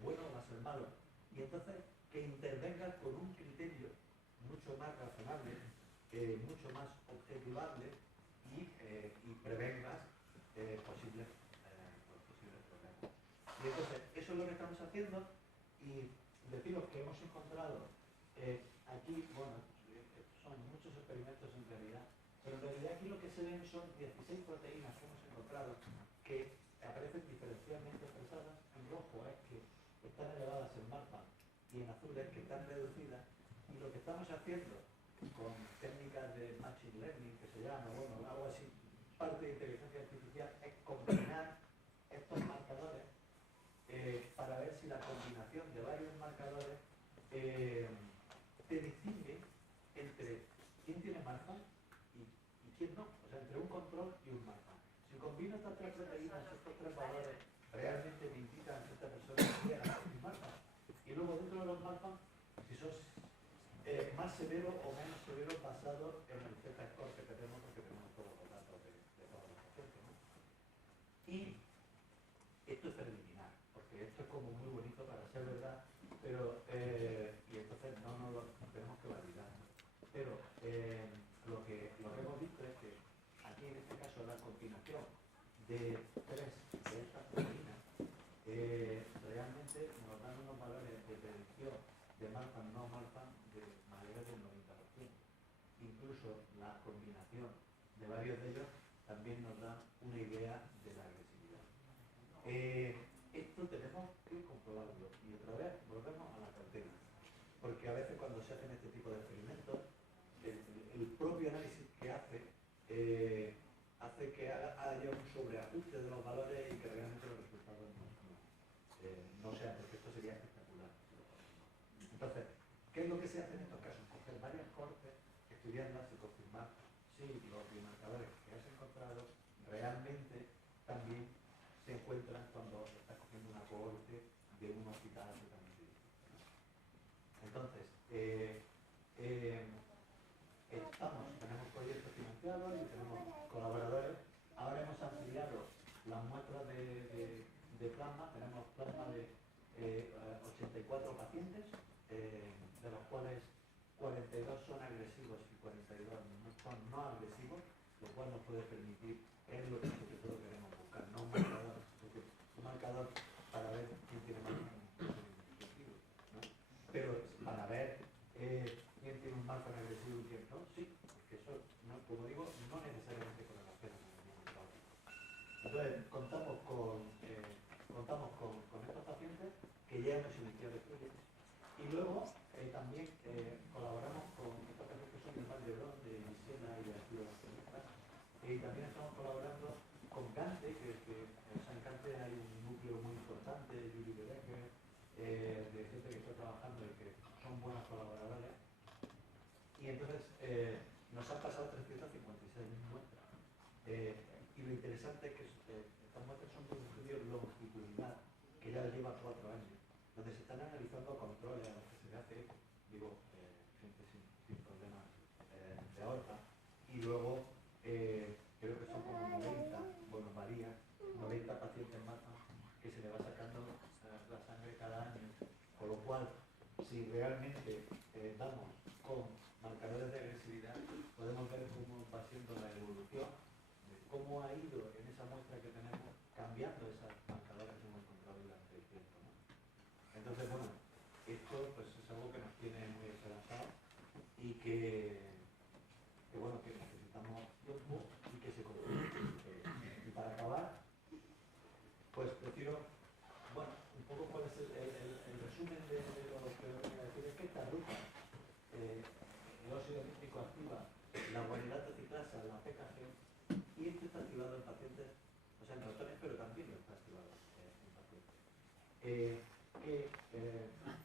bueno o va a ser malo. Y entonces, que intervengas con un criterio mucho más razonable, mucho más objetivable y prevengas posibles problemas. Y entonces, eso es lo que estamos haciendo y deciros que hemos encontrado aquí, bueno, son muchos experimentos en realidad, pero en realidad aquí lo que se ven son 16 proteínas que hemos encontrado que aparecen diferencialmente expresadas. En rojo es que están elevadas en MARPA y en azul es que están reducidas. Y lo que estamos haciendo con técnicas de machine learning, que se llama, bueno, algo así, parte de inteligencia artificial, es combinar estos marcadores para ver si la combinación de varios marcadores te distingue entre quién tiene marca y quién no, o sea, entre un control y un marca. Si combino estas tres proteínas, estos tres valores, realmente me indican que esta persona tiene un marca. Y luego dentro de los marcas, si sos más severo o menos severo basado en el Z-score que tenemos, porque tenemos todos los datos de todos los pacientes, ¿no? Y esto es preliminar, porque esto es como muy bonito para ser verdad, pero y entonces no lo tenemos que validar. Pero lo que hemos visto es que aquí en este caso la combinación de tres de estas proteínas realmente nos dan unos valores de predicción de marfan no marfan de mayores del 90%. Incluso la combinación de varios de ellos también nos da una idea de la agresividad. Esto tenemos que comprobarlo y otra vez volvemos a la cautela, porque a veces cuando se hacen este tipo de experimentos el propio análisis que hace que haya un sobreajuste de los valores y que realmente los resultados no sean, porque esto sería espectacular. Entonces, ¿qué es lo que se hace en estos casos? Coger varias cortes, estudiarlas y confirmar si los biomarcadores que has encontrado realmente también se encuentran cuando estás cogiendo una cohorte de un hospital absolutamente distinto. Entonces, tenemos proyectos financiados y tenemos colaboradores. Ahora hemos ampliado las muestras de plasma, tenemos plasma de 84 pacientes, de los cuales 42 son agresivos y 42 son no agresivos, lo cual nos puede permitir, es lo que sobre todo queremos buscar, no un marcador, porque un marcador para ver quién tiene más agresivo, ¿no? Pero para ver quién tiene un marco agresivo y quién no, sí, porque eso, no, como digo, no necesariamente con la pena. Entonces, contamos con estos pacientes que ya hemos iniciado estudios y luego también colaboramos con estos pacientes que son del Val d'Hebron, de Siena y de Arturo Accionistas, y también estamos colaborando con Gante, que en Gante hay un núcleo muy importante de Yuri Bereker, de gente que está trabajando y que son buenos colaboradores. Y entonces nos han pasado 356 muestras. Y lo interesante es que estas muestras son de un estudio longitudinal que ya lleva 4 años, donde se están analizando controles a los que se le hace, digo, gente sin problemas de aorta, y luego creo que son como 90, bueno, varía, 90 pacientes más que se le va sacando la sangre cada año, con lo cual, si realmente damos con marcadores de agresividad, podemos ver cómo va siendo la evolución, de cómo ha ido en esa muestra que tenemos cambiando esas marcadores que hemos encontrado durante el tiempo, ¿no? Entonces, bueno, activado en pacientes, o sea, en ratones, pero también lo está activado en pacientes.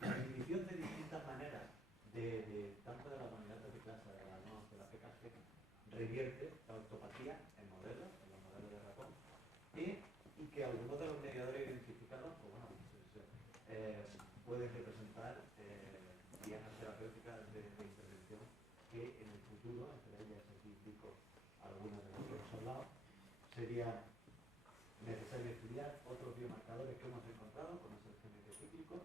La inhibición de distintas maneras, tanto de la humanidad de clase, de la NOS, de la PKG, revierte la ortopatía en los modelos de ratón, y que algunos de los mediadores identificados, pues bueno, pueden representar dianas terapéuticas de intervención que en el futuro, entre ellas aquí indico algunas de las que hemos hablado, sería necesario estudiar otros biomarcadores que hemos encontrado, como es el GNP cíclico.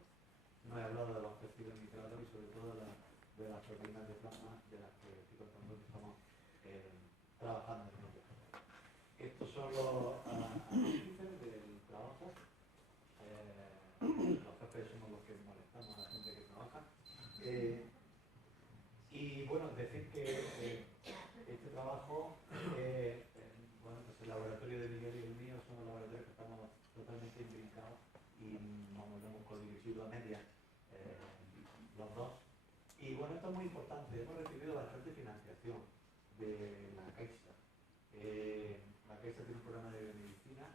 No he hablado de los péptidos nitratos y sobre todo de las proteínas de plasma de las que estoy contando que estamos trabajando en ello. Estos son los índices del trabajo. Los jefes somos los que molestamos a la gente que trabaja. Y bueno, decir que este trabajo, bueno, pues el laboratorio de Miguel y el mío son los laboratorios que estamos totalmente imbricados y vamos, lo hemos codirigido a medias los dos. Y bueno, esto es muy importante, hemos recibido bastante financiación de la Caixa. La Caixa tiene un programa de biomedicina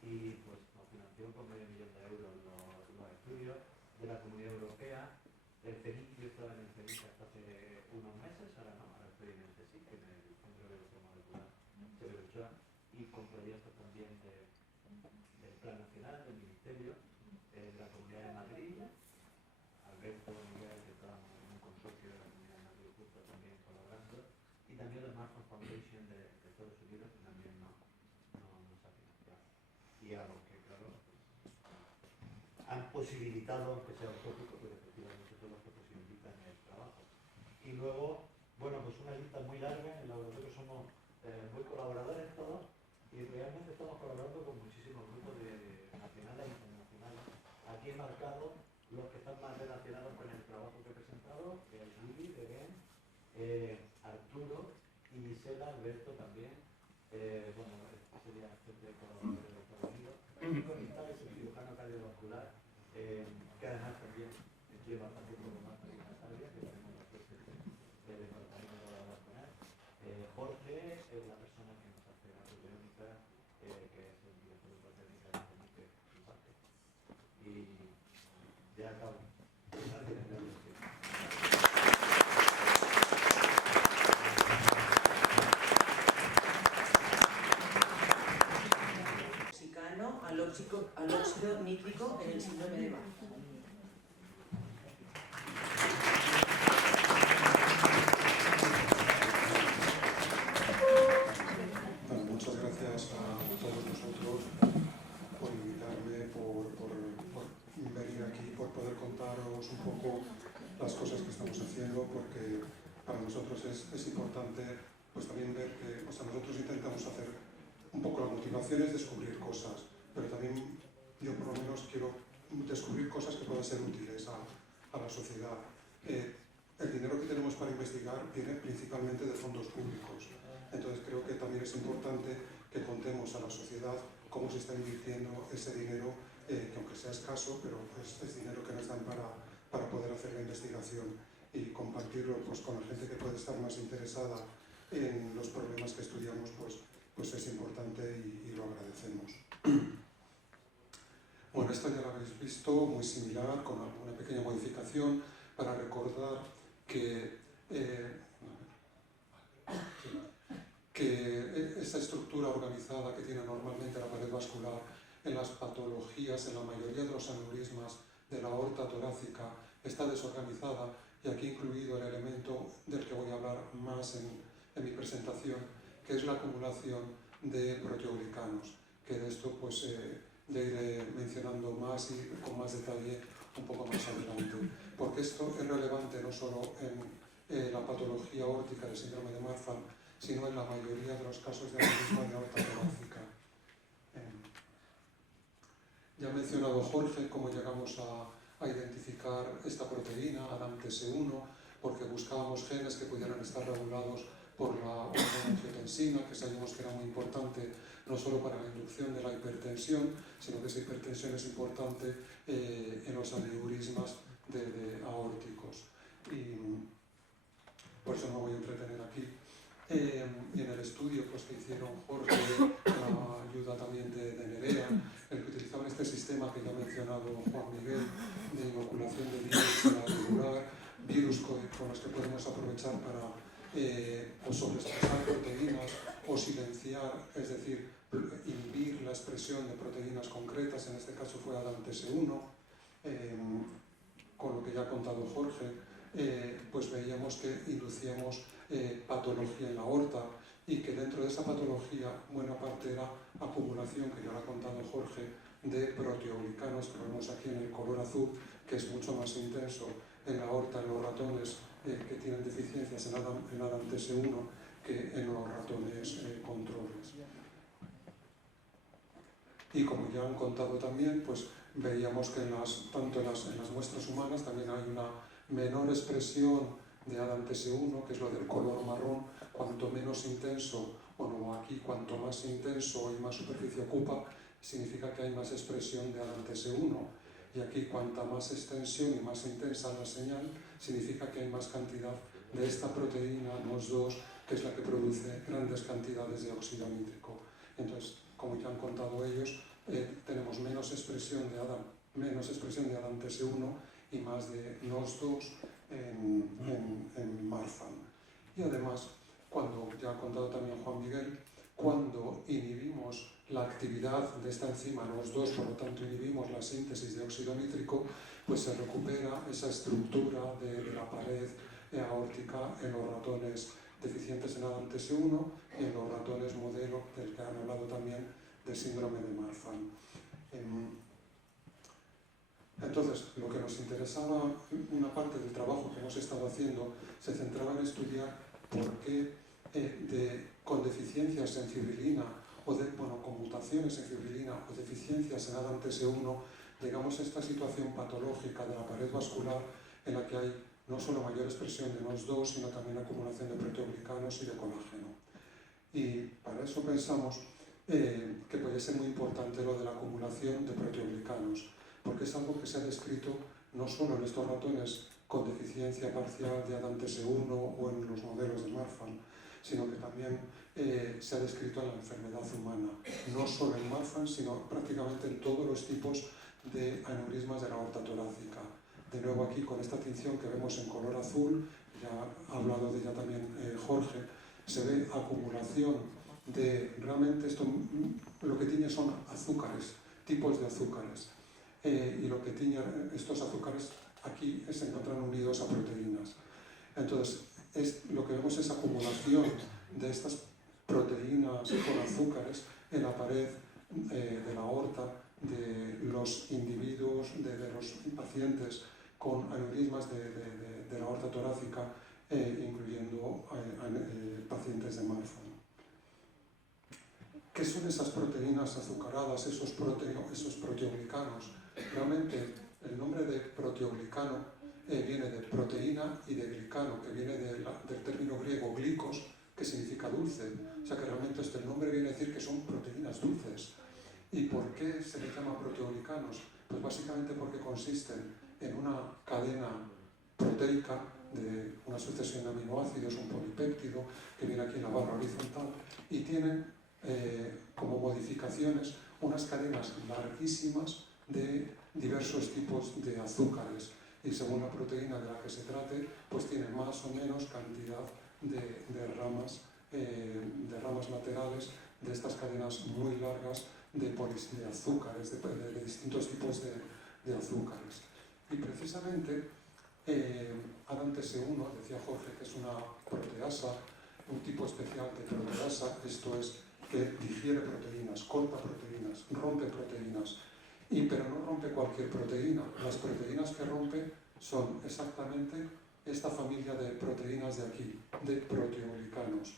y pues nos financió con medio millón de euros los estudios de la Comunidad Europea. El CENIC, yo estaba en el CENIC hasta hace unos meses, ahora no, ahora estoy en el CSIC, en el Centro de Evolución Molecular Severo Ochoa, y con proyectos también del Plan Nacional, del Ministerio, de la Comunidad de Madrid, Alberto, Miguel, que estábamos en un consorcio de la Comunidad de Madrid justo también colaborando, y también el Marshall Foundation de Estados Unidos, que también nos ha financiado. Y a los que, claro, han posibilitado que sea utópico, pero efectivamente son los que posibilitan el trabajo. Y luego, bueno, pues una lista muy larga, en el laboratorio somos muy colaboradores todos, y realmente estamos colaborando con muchísimos grupos nacionales e internacionales. Aquí he marcado los que están más relacionados con el trabajo que he presentado, el Willy de Ben, Arturo y Gisela, Alberto también. Bueno, este sería el centro de colaboradores de Estados Unidos. Con Italia es el cirujano cardiovascular, que además también lleva también como más de Natalia, que tenemos la suerte de departamento de hablar con él. Jorge es la persona que nos hace la proteónica, que es el director de proteónica de Felipe Vázquez. Y ya acabo. Al óxido nítrico en el síndrome de Bach. Bueno, muchas gracias a todos vosotros por invitarme, por venir aquí, por poder contaros un poco las cosas que estamos haciendo, porque para nosotros es importante pues también ver que nosotros intentamos hacer un poco la motivación es descubrir cosas, pero también yo por lo menos quiero descubrir cosas que puedan ser útiles a la sociedad. El dinero que tenemos para investigar viene principalmente de fondos públicos, entonces creo que también es importante que contemos a la sociedad cómo se está invirtiendo ese dinero, que aunque sea escaso, pero pues, es dinero que nos dan para poder hacer la investigación y compartirlo pues, con la gente que puede estar más interesada en los problemas que estudiamos, pues es importante y lo agradecemos. Bueno, esto ya lo habéis visto, muy similar, con alguna pequeña modificación, para recordar que esta estructura organizada que tiene normalmente la pared vascular en las patologías, en la mayoría de los aneurismas de la aorta torácica, está desorganizada, y aquí he incluido el elemento del que voy a hablar más en mi presentación, que es la acumulación de proteoglicanos, que de esto pues iré mencionando más y con más detalle un poco más adelante, porque esto es relevante no solo en la patología aórtica del síndrome de Marfan, sino en la mayoría de los casos de aneurisma de aorta torácica. Ya ha mencionado Jorge cómo llegamos a identificar esta proteína, ADAMTS1, porque buscábamos genes que pudieran estar regulados por la angiotensina, que sabíamos que era muy importante no solo para la inducción de la hipertensión, sino que esa hipertensión es importante en los aneurismas aórticos. Y por eso no me voy a entretener aquí. y en el estudio pues, que hicieron Jorge, la ayuda también de Nerea, el que utilizaban este sistema que ya ha mencionado Juan Miguel, de inoculación de virus para regular, virus con los que podemos aprovechar para o sobreexpresar proteínas o silenciar, es decir, inhibir la expresión de proteínas concretas, en este caso fue ADAMTS1, con lo que ya ha contado Jorge, pues veíamos que inducíamos patología en la aorta y que dentro de esa patología buena parte era acumulación, que ya lo ha contado Jorge, de proteoglicanos, que vemos aquí en el color azul, que es mucho más intenso en la aorta en los ratones que tienen deficiencias en ADAMTS1 que en los ratones controles. Y como ya han contado también, pues veíamos que tanto en las muestras humanas también hay una menor expresión de ADAMTS1, que es lo del color marrón, cuanto menos intenso, bueno, aquí cuanto más intenso y más superficie ocupa, significa que hay más expresión de ADAMTS1. Y aquí cuanta más extensión y más intensa la señal, significa que hay más cantidad de esta proteína NOS2, que es la que produce grandes cantidades de óxido nítrico. Entonces, como ya han contado ellos, tenemos menos expresión de ADAMTS1 y más de NOS2 en Marfan. Y además, cuando ya ha contado también Juan Miguel, cuando inhibimos la actividad de esta enzima NOS2, por lo tanto inhibimos la síntesis de óxido nítrico, pues se recupera esa estructura de la pared aórtica en los ratones deficientes en ADAMTS1 y en los ratones modelo, del que han hablado también, del síndrome de Marfan. Entonces, lo que nos interesaba, una parte del trabajo que hemos estado haciendo, se centraba en estudiar por qué con deficiencias en fibrilina o con mutaciones en fibrilina o deficiencias en ADAMTS1 llegamos a esta situación patológica de la pared vascular en la que hay no solo mayor expresión de NOS2, sino también acumulación de proteoglicanos y de colágeno. Y para eso pensamos que puede ser muy importante lo de la acumulación de proteoglicanos, porque es algo que se ha descrito no solo en estos ratones con deficiencia parcial de ADAMTS1 o en los modelos de Marfan, sino que también se ha descrito en la enfermedad humana, no solo en Marfan, sino prácticamente en todos los tipos de aneurismas de la aorta torácica. De nuevo aquí con esta tinción que vemos en color azul, ya ha hablado de ella también Jorge, se ve acumulación de, realmente esto lo que tiene son azúcares, tipos de azúcares, y lo que tiene estos azúcares aquí se encuentran unidos a proteínas. Entonces, lo que vemos es acumulación de estas proteínas con azúcares en la pared de la aorta de los individuos, de los pacientes con aneurismas de la aorta torácica, incluyendo pacientes de Marfan. ¿Qué son esas proteínas azucaradas, esos proteoglicanos? Realmente el nombre de proteoglicano viene de proteína y de glicano, que viene del término griego glicos, que significa dulce. O sea que realmente el nombre viene a decir que son proteínas dulces. ¿Y por qué se les llama proteoglicanos? Pues básicamente porque consisten en una cadena proteica de una sucesión de aminoácidos, un polipéptido, que viene aquí en la barra horizontal, y tienen como modificaciones unas cadenas larguísimas de diversos tipos de azúcares. Y según la proteína de la que se trate, pues tiene más o menos cantidad de ramas laterales de estas cadenas muy largas de azúcares, de distintos tipos de azúcares. Y precisamente ADAMTS1, decía Jorge, que es una proteasa, un tipo especial de proteasa, esto es que digiere proteínas, corta proteínas, rompe proteínas, pero no rompe cualquier proteína. Las proteínas que rompe son exactamente esta familia de proteínas de aquí, de proteoglicanos.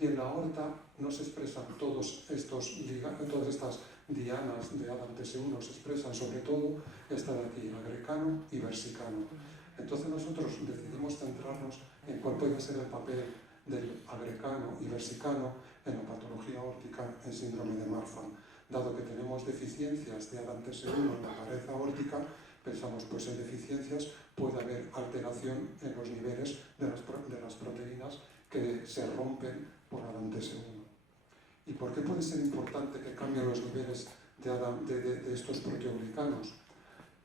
Y en la aorta no se expresan todas estas dianas de ADAMTS1, se expresan sobre todo esta de aquí, agrecano y versicano. Entonces nosotros decidimos centrarnos en cuál puede ser el papel del agrecano y versicano en la patología aórtica en síndrome de Marfan. Dado que tenemos deficiencias de ADAMTS1 en la pared aórtica, pensamos, pues en deficiencias puede haber alteración en los niveles de las proteínas que se rompen por qué puede ser importante que cambien los niveles de estos proteoglicanos?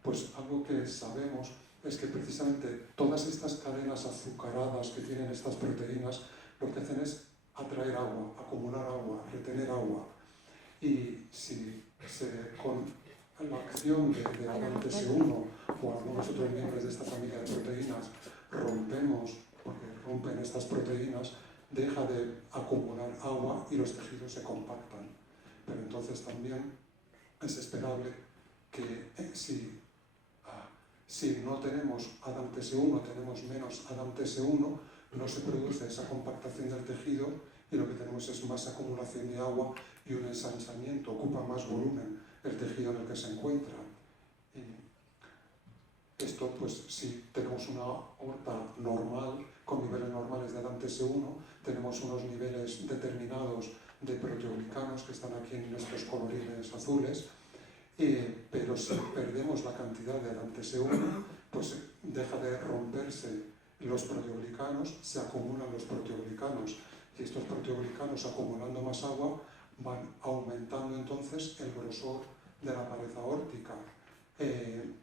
Pues algo que sabemos es que precisamente todas estas cadenas azucaradas que tienen estas proteínas lo que hacen es atraer agua, acumular agua, retener agua. Y si con la acción de ADAMTS1 o algunos otros miembros de esta familia de proteínas rompemos, porque rompen estas proteínas, deja de acumular agua y los tejidos se compactan. Pero entonces también es esperable que si no tenemos ADAMTS1, tenemos menos ADAMTS1, no se produce esa compactación del tejido y lo que tenemos es más acumulación de agua y un ensanchamiento, ocupa más volumen el tejido en el que se encuentra. Esto, pues, si tenemos una aorta normal, con niveles normales de ADAMTS1, tenemos unos niveles determinados de proteoglicanos que están aquí en estos colorines azules, pero si perdemos la cantidad de ADAMTS1, pues deja de romperse los proteoglicanos, se acumulan los proteoglicanos, y estos proteoglicanos, acumulando más agua, van aumentando entonces el grosor de la pared aórtica.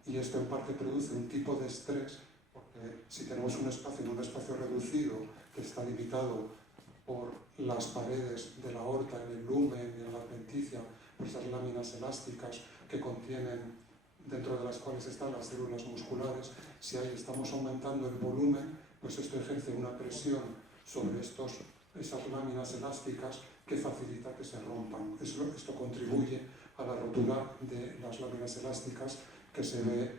Y esto en parte produce un tipo de estrés, porque si tenemos un espacio reducido que está limitado por las paredes de la aorta, en el lumen y en la adventicia, por esas láminas elásticas que contienen, dentro de las cuales están las células musculares, si ahí estamos aumentando el volumen, pues esto ejerce una presión sobre esas láminas elásticas que facilita que se rompan. Esto contribuye a la rotura de las láminas elásticas que se ve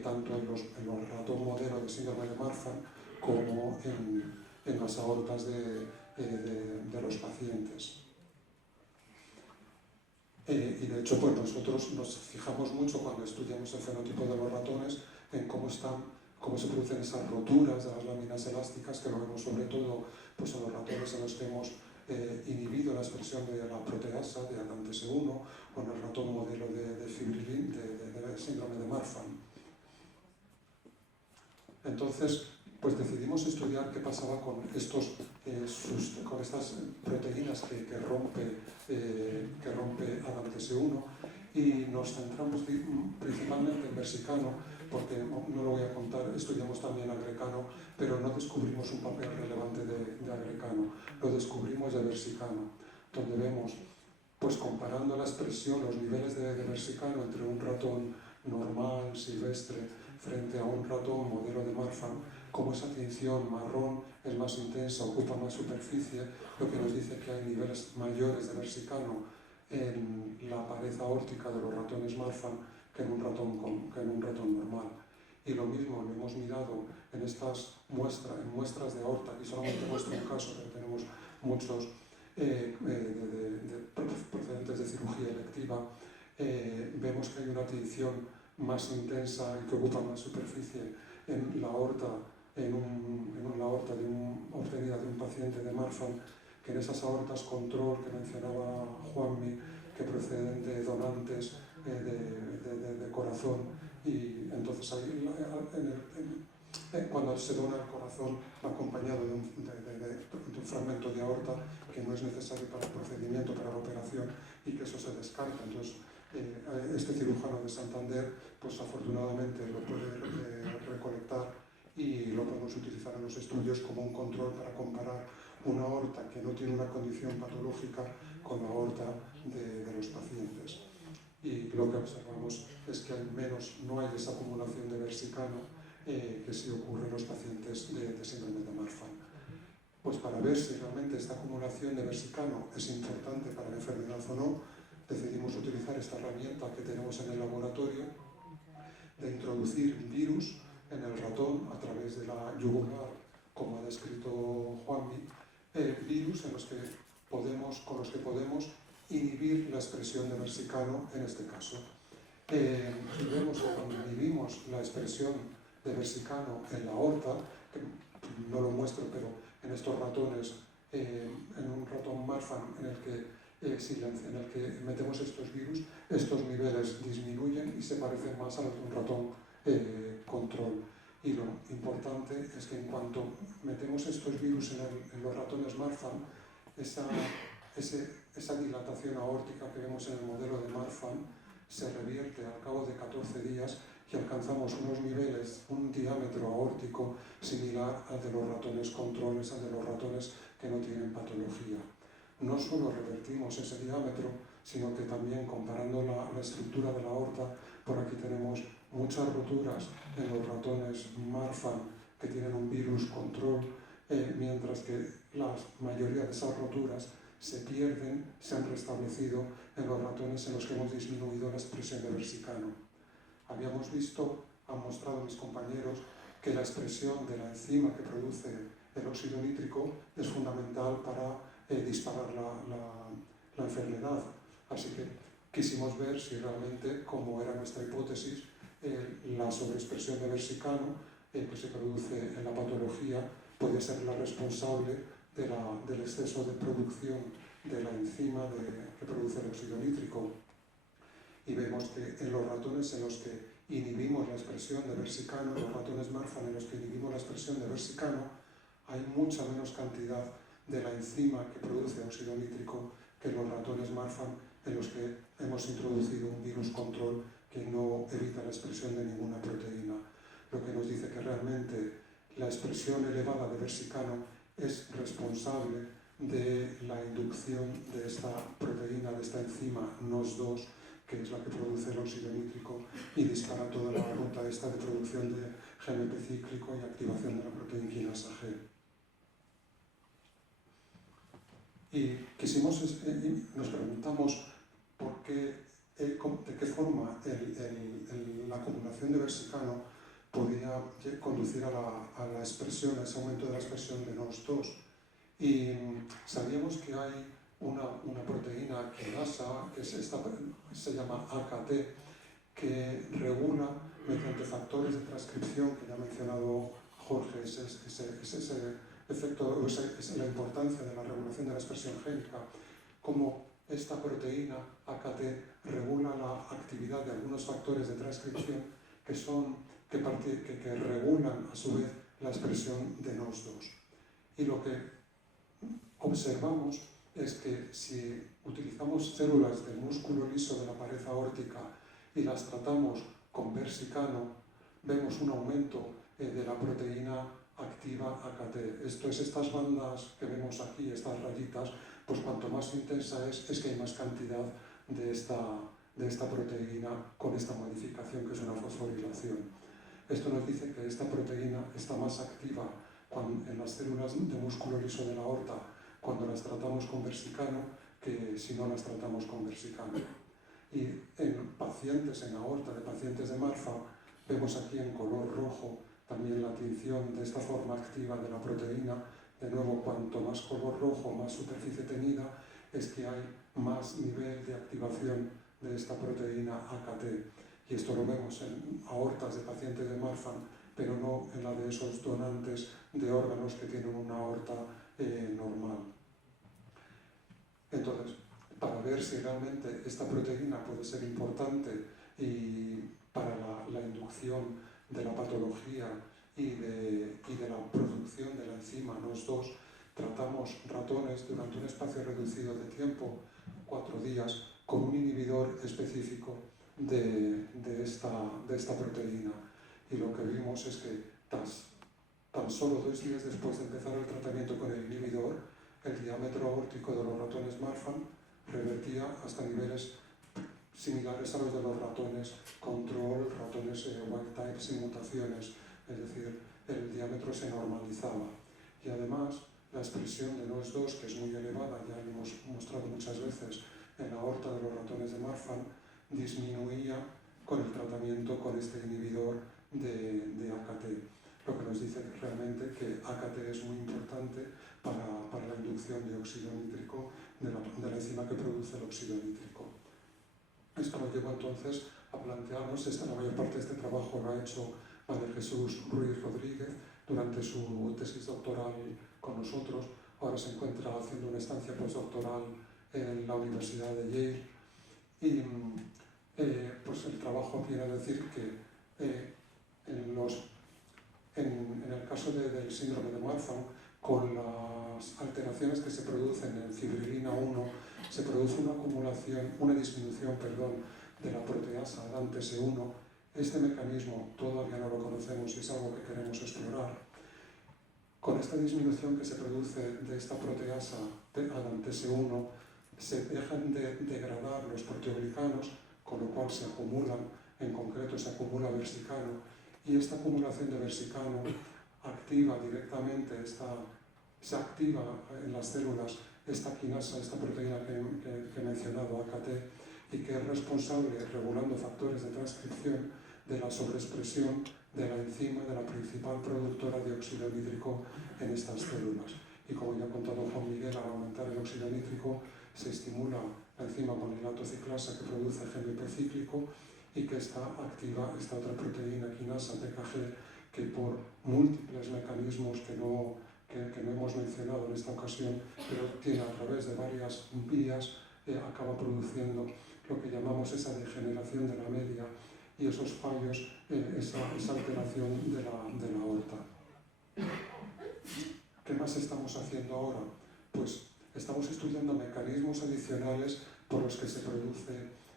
tanto en los ratón modelo de síndrome de Marfan como en las aortas de los pacientes. Y de hecho, pues nosotros nos fijamos mucho cuando estudiamos el fenotipo de los ratones en cómo se producen esas roturas de las láminas elásticas, que lo vemos sobre todo pues, en los ratones en los que hemos inhibido la expresión de la proteasa, de ADAMTS1, o en el ratón modelo de fibrilin, de síndrome de Marfan. Entonces, pues decidimos estudiar qué pasaba con estas proteínas que rompe ADAMTS1, y nos centramos principalmente en versicano, porque no lo voy a contar, estudiamos también agrecano, pero no descubrimos un papel relevante de agrecano, lo descubrimos de versicano, donde vemos, pues comparando la expresión, los niveles de versicano entre un ratón normal, silvestre, frente a un ratón modelo de Marfan, como esa tinción marrón es más intensa, ocupa más superficie, lo que nos dice que hay niveles mayores de versicano en la pared aórtica de los ratones Marfan que en un ratón normal. Y lo mismo lo hemos mirado en estas muestras de aorta, y solamente muestro un caso, pero tenemos muchos procedentes de cirugía electiva. Vemos que hay una tinción más intensa y que ocupa más superficie en la aorta, la aorta obtenida de un paciente de Marfan, que en esas aortas control que mencionaba Juanmi, que proceden de donantes de corazón, y entonces ahí, cuando se dona el corazón va acompañado de un fragmento de aorta que no es necesario para el procedimiento, para la operación, y que eso se descarta. Entonces, este cirujano de Santander, pues afortunadamente lo puede recolectar y lo podemos utilizar en los estudios como un control para comparar una aorta que no tiene una condición patológica con la aorta de los pacientes. Y lo que observamos es que no hay esa acumulación de versicano que sí ocurre en los pacientes de síndrome de Marfan. Pues para ver si realmente esta acumulación de versicano es importante para la enfermedad o no, decidimos utilizar esta herramienta que tenemos en el laboratorio de introducir virus en el ratón a través de la yugular, como ha descrito Juanmi, virus con los que podemos inhibir la expresión de versicano en este caso. Y vemos que cuando inhibimos la expresión de versicano en la aorta, que no lo muestro, pero en estos ratones, en un ratón Marfan en el que metemos estos virus, estos niveles disminuyen y se parecen más a los de un ratón control. Y lo importante es que en cuanto metemos estos virus en los ratones Marfan, esa esa dilatación aórtica que vemos en el modelo de Marfan se revierte al cabo de 14 días y alcanzamos unos niveles, un diámetro aórtico similar al de los ratones controles, al de los ratones que no tienen patología. No solo revertimos ese diámetro, sino que también comparando la estructura de la aorta, por aquí tenemos muchas roturas en los ratones Marfan que tienen un virus control, mientras que la mayoría de esas roturas se pierden, se han restablecido en los ratones en los que hemos disminuido la expresión de versicano. Habíamos visto, han mostrado mis compañeros, que la expresión de la enzima que produce el óxido nítrico es fundamental para disparar la enfermedad. Así que quisimos ver si realmente, como era nuestra hipótesis, la sobreexpresión de versicano que se produce en la patología puede ser la responsable del exceso de producción de la enzima que produce el óxido nítrico. Y vemos que en los ratones en los que inhibimos la expresión de versicano, los ratones Marfan en los que inhibimos la expresión de versicano, hay mucha menos cantidad de la enzima que produce óxido nítrico que en los ratones Marfan en los que hemos introducido un virus control que no evita la expresión de ninguna proteína, lo que nos dice que realmente la expresión elevada de versicano es responsable de la inducción de esta proteína, de esta enzima NOS2, que es la que produce el óxido nítrico y dispara toda la ruta esta de producción de GMP cíclico y activación de la proteína quinasa G. Y nos preguntamos por qué, de qué forma la acumulación de versicano podía conducir a la expresión, a ese aumento de la expresión de NOS2. Y sabíamos que hay una proteína quinasa, que se llama AKT, que regula mediante factores de transcripción, que ya ha mencionado Jorge, ese efecto, es la importancia de la regulación de la expresión génica, como esta proteína AKT regula la actividad de algunos factores de transcripción que regulan a su vez la expresión de NOS2. Y lo que observamos es que si utilizamos células del músculo liso de la pared aórtica y las tratamos con versicano, vemos un aumento de la proteína activa AKT. Esto es estas bandas que vemos aquí, estas rayitas, pues cuanto más intensa es que hay más cantidad de esta proteína con esta modificación que es una fosforilación. Esto nos dice que esta proteína está más activa en las células de músculo liso de la aorta cuando las tratamos con versicano que si no las tratamos con versicano. Y en pacientes, en aorta de pacientes de Marfan, vemos aquí en color rojo también la tinción de esta forma activa de la proteína. De nuevo, cuanto más color rojo, más superficie teñida, es que hay más nivel de activación de esta proteína AKT. Y esto lo vemos en aortas de pacientes de Marfan, pero no en la de esos donantes de órganos que tienen una aorta normal. Entonces, para ver si realmente esta proteína puede ser importante para la inducción de la patología y de la producción de la enzima NOS2, tratamos ratones durante un espacio reducido de tiempo, 4 días, con un inhibidor específico de esta proteína. Y lo que vimos es que tan solo 2 días después de empezar el tratamiento con el inhibidor, el diámetro aórtico de los ratones Marfan revertía hasta niveles similares a los de los ratones control, ratones wild type sin mutaciones, es decir, el diámetro se normalizaba. Y además, la expresión de NOS2, que es muy elevada, ya lo hemos mostrado muchas veces en la aorta de los ratones de Marfan, disminuía con el tratamiento con este inhibidor de AKT, lo que nos dice realmente que AKT es muy importante para la inducción de óxido nítrico de la enzima que produce el óxido nítrico. Esto nos llevó entonces a plantearnos, la mayor parte de este trabajo lo ha hecho María Jesús Ruiz Rodríguez durante su tesis doctoral con nosotros. Ahora se encuentra haciendo una estancia postdoctoral en la Universidad de Yale. Y pues el trabajo viene a decir que en el caso del síndrome de Marfan, con las alteraciones que se producen en fibrilina 1, se produce una disminución de la proteasa ADAMTS1. Este mecanismo todavía no lo conocemos y es algo que queremos explorar. Con esta disminución que se produce de esta proteasa ADAMTS1, se dejan de degradar los proteoglicanos, con lo cual se acumulan, en concreto se acumula versicano, y esta acumulación de versicano activa directamente, se activa en las células esta quinasa, esta proteína que he mencionado, AKT, y que es responsable, regulando factores de transcripción, de la sobreexpresión de la enzima, de la principal productora de óxido nítrico en estas células. Y como ya ha contado Juan Miguel, al aumentar el óxido nítrico se estimula la enzima monilato ciclasa que produce GMP cíclico y que está activa esta otra proteína quinasa TKG, que por múltiples mecanismos que no hemos mencionado en esta ocasión, pero tiene a través de varias vías, acaba produciendo lo que llamamos esa degeneración de la media y esos fallos, esa alteración de la aorta. ¿Qué más estamos haciendo ahora? Pues estamos estudiando mecanismos adicionales por los que se produce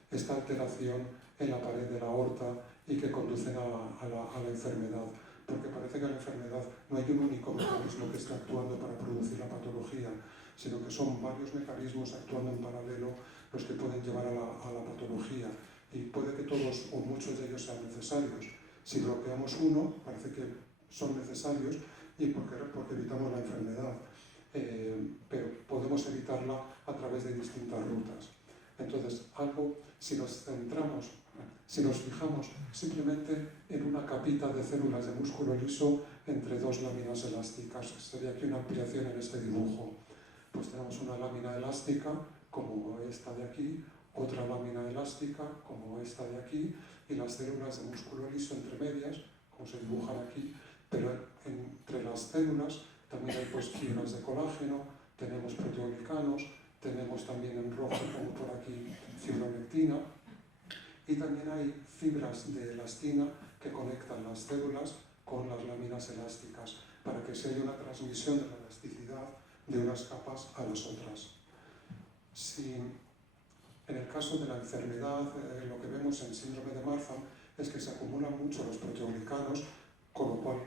esta alteración en la pared de la aorta y que conducen a la enfermedad. Porque parece que en la enfermedad no hay un único mecanismo que esté actuando para producir la patología, sino que son varios mecanismos actuando en paralelo los que pueden llevar a la patología. Y puede que todos o muchos de ellos sean necesarios. Si bloqueamos uno, parece que son necesarios y porque evitamos la enfermedad. Pero podemos evitarla a través de distintas rutas. Entonces, si nos fijamos simplemente en una capita de células de músculo liso entre dos láminas elásticas, sería aquí una ampliación en este dibujo. Pues tenemos una lámina elástica, como esta de aquí, otra lámina elástica, como esta de aquí, y las células de músculo liso entre medias, como se dibujan aquí, pero entre las células también hay fibras de colágeno, tenemos proteoglicanos, tenemos también en rojo, como por aquí, fibronectina, y también hay fibras de elastina que conectan las células con las láminas elásticas para que se haya una transmisión de la elasticidad de unas capas a las otras. Si en el caso de la enfermedad, lo que vemos en síndrome de Marfan es que se acumulan mucho los proteoglicanos, con lo cual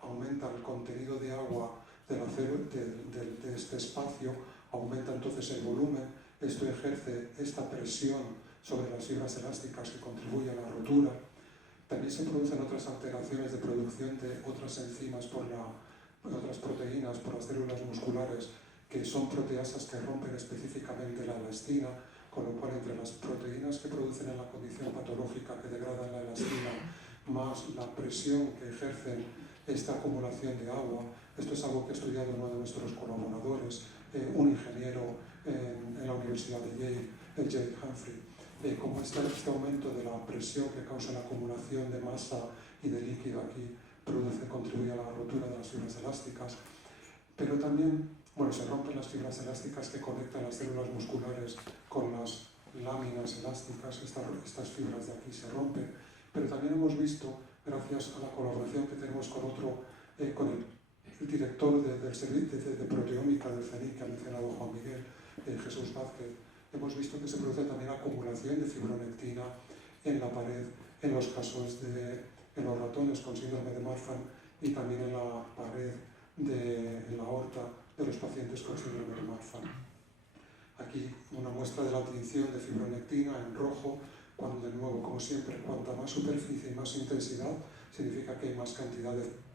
aumenta el contenido de agua de este espacio, aumenta entonces el volumen. Esto ejerce esta presión sobre las fibras elásticas que contribuye a la rotura. También se producen otras alteraciones de producción de otras enzimas por otras proteínas, por las células musculares, que son proteasas que rompen específicamente la elastina, con lo cual entre las proteínas que producen en la condición patológica que degradan la elastina, más la presión que ejercen esta acumulación de agua. Esto es algo que ha estudiado uno de nuestros colaboradores, un ingeniero en la Universidad de Yale, el Jay Humphrey, como este aumento de la presión que causa la acumulación de masa y de líquido aquí contribuye a la rotura de las fibras elásticas. Pero también, se rompen las fibras elásticas que conectan las células musculares con las láminas elásticas, estas fibras de aquí se rompen, pero también hemos visto, gracias a la colaboración que tenemos con el director del servicio de proteómica del CENIC que ha mencionado Juan Miguel, Jesús Vázquez, hemos visto que se produce también acumulación de fibronectina en la pared, en los casos en los ratones con síndrome de Marfan y también en la pared en la aorta de los pacientes con síndrome de Marfan. Aquí una muestra de la tinción de fibronectina en rojo, cuando de nuevo, como siempre, cuanta más superficie y más intensidad, significa que hay más cantidad de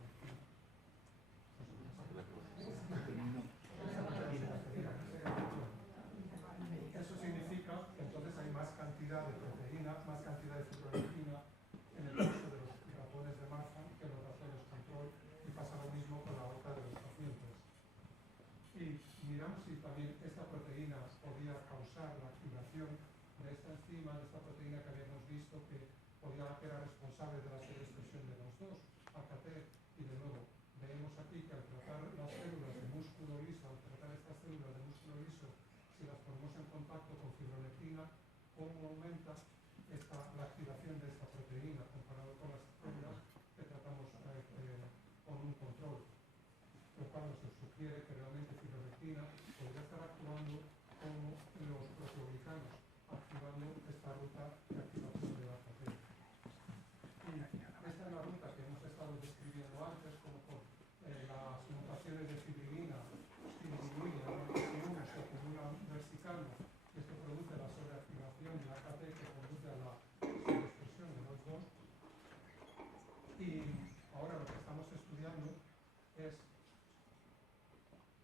proteína, más cantidad de fibronectina en el caso de los ratones de Marfan que los ratones control, y pasa lo mismo con la aorta de los pacientes. Y miramos si también esta proteína podía causar la activación de esta enzima, de esta proteína que habíamos visto que era responsable de la sobreexpresión de los dos, AKT, y de nuevo vemos aquí que al tratar las células de músculo liso, al tratar estas células de músculo liso, si las ponemos en contacto con fibronectina, cómo aumenta la activación de esta proteína comparado con las células que tratamos con un control, lo cual nos sugiere es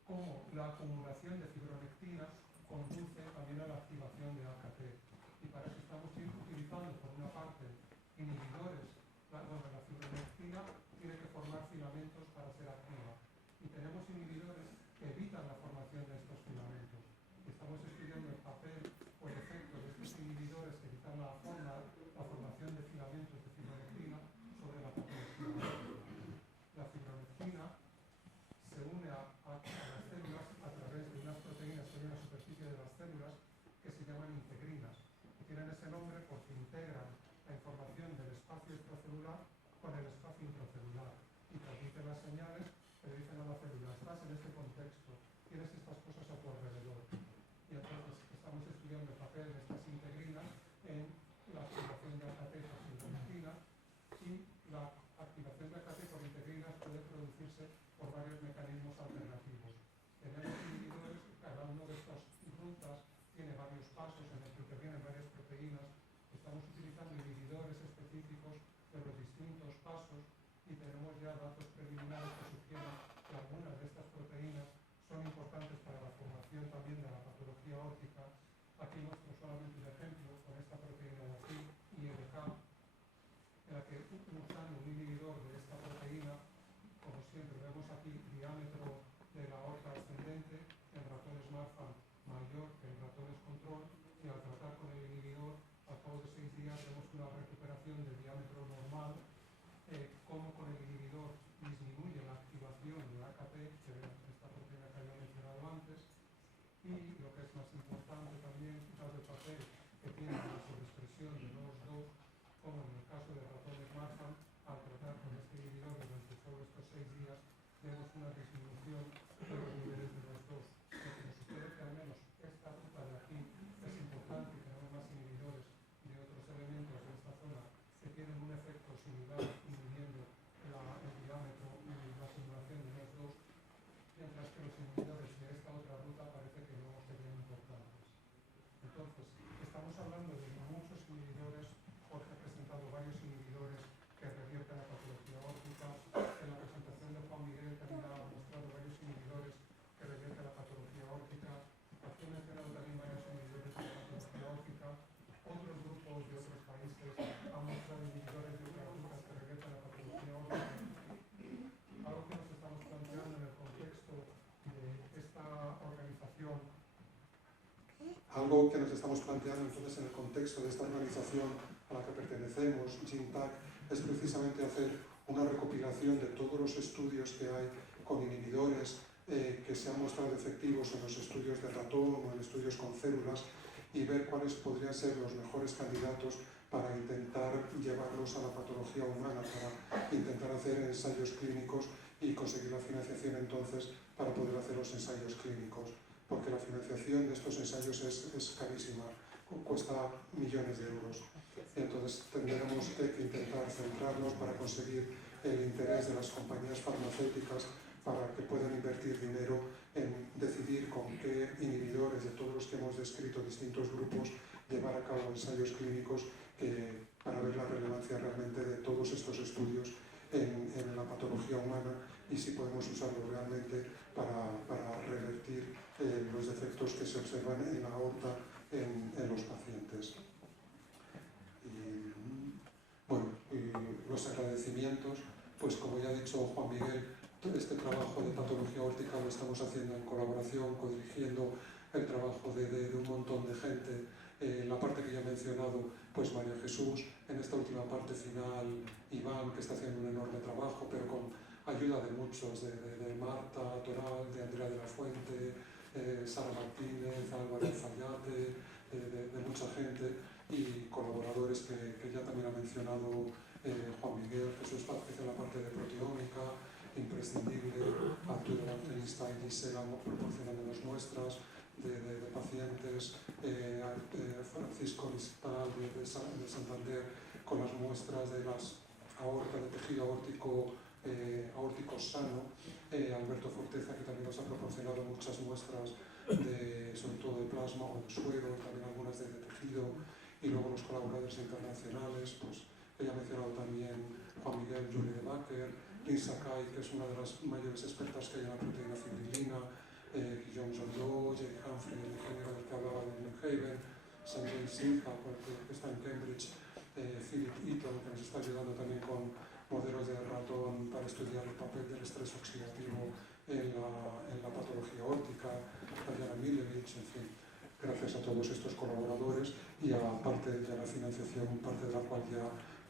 cómo la acumulación de fibronectina conduce también a la activación de AKT. Y para eso estamos utilizando, por una parte, inhibidores. La fibronectina tiene que formar filamentos para ser activa. Y tenemos inhibidores que evitan la formación de estos filamentos. Estamos estudiando el papel o el efecto de estos inhibidores que evitan la formación de filamentos de fibronectina sobre la patología. La fibronectina se une a las células a través de unas proteínas que hay en la superficie de las células que se llaman integrinas. Y tienen ese nombre porque integran la información del espacio extracelular con el espacio intracelular y transmiten las señales que le dicen a la célula: estás en este contexto, tienes estas cosas a tu alrededor. Y entonces estamos estudiando el papel de estas integrinas en la activación de AKT por fibronectina, y la activación de AKT por integrinas puede producirse por varios mecanismos alternativos. Tenemos inhibidores, cada uno de estas rutas tiene varios pasos en los que intervienen varias proteínas. Estamos utilizando inhibidores específicos de los distintos pasos y tenemos ya datos preliminares que sugieren que algunas de estas proteínas son importantes para la formación también de la patología órtica. Aquí muestro solamente un ejemplo con esta proteína de aquí, ILK, en la que usando un inhibidor de esta proteína, como siempre vemos aquí, diámetro de la aorta ascendente en ratones Marfan mayor que en ratones control, y al tratar con el inhibidor, al cabo de 6 días vemos una recuperación del diámetro normal. Como con el inhibidor disminuye la activación de AKT, que es esta proteína que había mencionado antes, y lo que es más importante también, dado el papel que tiene la sobreexpresión de NOS2, como en el caso de ratones Marfan, al tratar con este inhibidor durante solo estos 6 días, vemos una disminución de los niveles de NOS2. Lo que nos sugiere que al menos esta ruta de aquí es importante y tenemos más inhibidores de otros elementos de esta zona que tienen un efecto similar, inhibiendo el diámetro y la simulación de NOS2, mientras que los inhibidores de esta otra ruta parece que no serían importantes. Entonces, estamos hablando de muchos inhibidores. Jorge ha presentado varios inhibidores que revierten la patología órtica. En la presentación de Juan Miguel también ha mostrado varios inhibidores que revierten la patología órtica. Aquí he mencionado también varios inhibidores de la patología órtica. Otros grupos de otros países han mostrado inhibidores de otras rutas que revierten la patología órtica. Algo que nos estamos planteando en el contexto de esta organización. Algo que nos estamos planteando entonces en el contexto de esta organización a la que pertenecemos, GeneTAC, es precisamente hacer una recopilación de todos los estudios que hay con inhibidores que se han mostrado efectivos en los estudios de ratón o en estudios con células, y ver cuáles podrían ser los mejores candidatos para intentar llevarlos a la patología humana, para intentar hacer ensayos clínicos y conseguir la financiación entonces para poder hacer los ensayos clínicos. Porque la financiación de estos ensayos es carísima, cuesta millones de euros. Entonces tendremos que intentar centrarnos para conseguir el interés de las compañías farmacéuticas para que puedan invertir dinero en decidir con qué inhibidores de todos los que hemos descrito, distintos grupos, llevar a cabo ensayos clínicos para ver la relevancia realmente de todos estos estudios en la patología humana y si podemos usarlo realmente para revertir los defectos que se observan en la aorta en los pacientes. Y los agradecimientos, pues como ya ha dicho Juan Miguel, este trabajo de patología órtica lo estamos haciendo en colaboración, codirigiendo el trabajo de un montón de gente. La parte que ya he mencionado, pues María Jesús, en esta última parte final Iván, que está haciendo un enorme trabajo, pero con ayuda de muchos, de Marta Toral, de Andrea de la Fuente, Sara Martínez, Álvaro Fallate, de mucha gente y colaboradores que ya también ha mencionado Juan Miguel, Jesús Vázquez en la parte de proteómica, imprescindible, Arturo Evangelista y Gisela proporcionándonos muestras de pacientes, Francisco Listal de Santander con las muestras de las aorta, de tejido aórtico sano, Alberto Forteza, que también nos ha proporcionado muchas muestras sobre todo de plasma o de suero, también algunas de tejido, y luego los colaboradores internacionales, pues que ya ha mencionado también Juan Miguel, Julie de Backer, Lisa Kay, que es una de las mayores expertas que hay en la proteína fibrilina, Guillaume Jondot, Jay Humphrey, el ingeniero del que hablaba de New Haven, Sanjay Sinha, que está en Cambridge, Philip Eaton, que nos está ayudando también con modelos de ratón para estudiar el papel del estrés oxidativo en la patología órtica, Diana Milevich, en fin. Gracias a todos estos colaboradores y a parte de la financiación, parte de la cual ya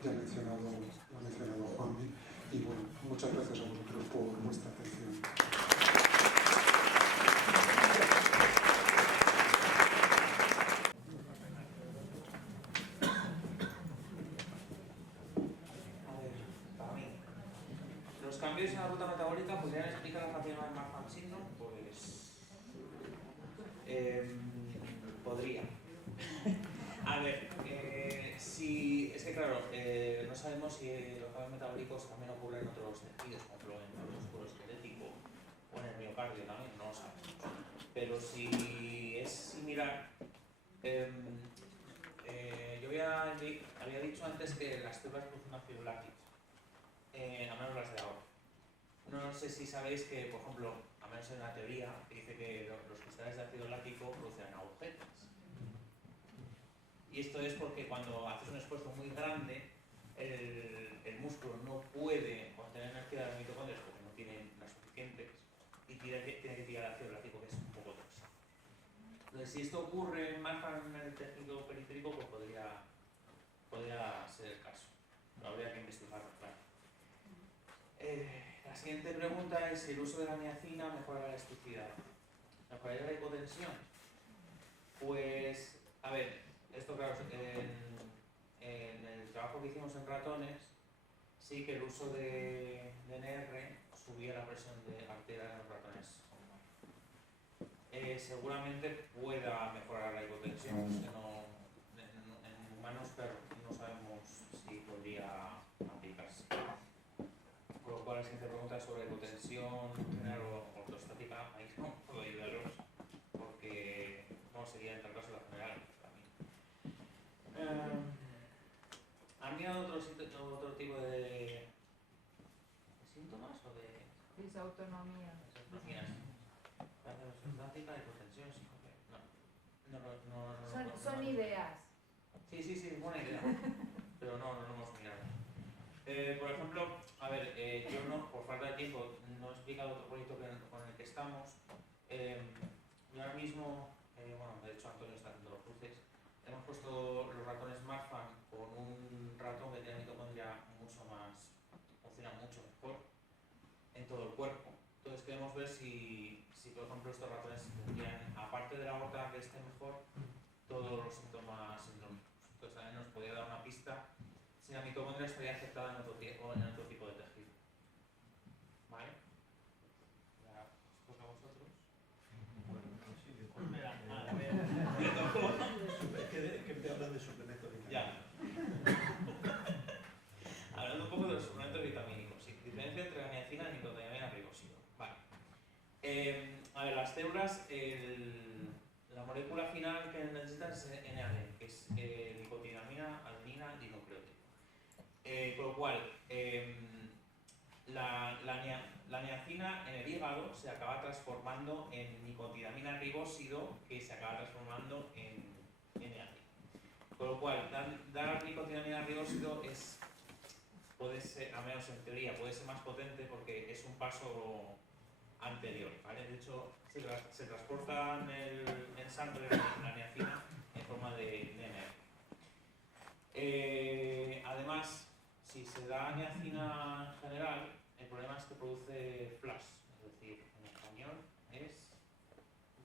ha mencionado Juanmi. Y bueno, muchas gracias a vosotros por vuestra atención. Para mí, los cambios en la ruta metabólica podrían explicar la fatiga de Marfan síndrome, pues podría. A ver, si es que claro, no sabemos si los cambios metabólicos también ocurren en otros tejidos, como por ejemplo en el músculo esquelético o en el miocardio también, no lo sabemos. Pero si es similar, yo había dicho antes que las células producen ácido láctico, al menos las de ahora. No sé si sabéis que, por ejemplo, al menos en la teoría, dice que los cristales de ácido láctico producen agujetas. Y esto es porque cuando haces un esfuerzo muy grande, el músculo no puede contener energía de las mitocondrias porque no tiene las suficientes y tiene que tirar ácido láctico, que es un poco tóxico. Entonces, si esto ocurre en el tejido periférico, pues podría ser el caso. Pero habría que investigarlo, claro. La siguiente pregunta es si el uso de la niacina mejora la elasticidad. ¿Mejoraría la hipotensión? Pues, a ver, esto claro, en el trabajo que hicimos en ratones, sí que el uso de NR subía la presión arterial en los ratones. Seguramente pueda mejorar la hipotensión, en humanos pero no sabemos si podría aplicarse. Con lo cual la siguiente pregunta es sobre hipotensión general o ortostática. Ahí no puedo ayudaros porque no sería en tal caso la general también. ¿Han mirado otro tipo de síntomas o de Disautonomía. ortostática, hipotensión, Son ideas. Sí, buena idea, pero no lo hemos mirado. Por ejemplo, a ver, yo no, por falta de tiempo, no he explicado otro proyecto con el que estamos. Yo ahora mismo, bueno, de hecho Antonio está haciendo los cruces, hemos puesto los ratones Marfan con un ratón que tiene mitocondria funciona mucho mejor en todo el cuerpo. Entonces queremos ver si por ejemplo estos ratones tendrían, aparte de la aorta que esté mejor, todos los síntomas sindrómicos. Entonces también nos podría dar una pista si la mitocondria estaría afectada en otro tipo de tejido. ¿Vale? Ya os toca a vosotros. Bueno, sí, después A ver, que te hablan de suplementos vitamínicos. ya. Hablando un poco de los suplementos vitamínicos, sí. Diferencia entre la niacina y nicotinamida ribosida. Vale. A ver, las células, la molécula final que necesitan es NAD, que es nicotinamina, adenina y nucleótido. Con lo cual, la niacina en el hígado se acaba transformando en nicotinamina ribósido, que se acaba transformando en NAD. Con lo cual, dar nicotinamina ribósido puede ser, al menos en teoría, puede ser más potente porque es un paso anterior, ¿vale? De hecho, se transporta en sangre la niacina en forma de NR. Además, si se da niacina en general, el problema es que produce flash, es decir, en español es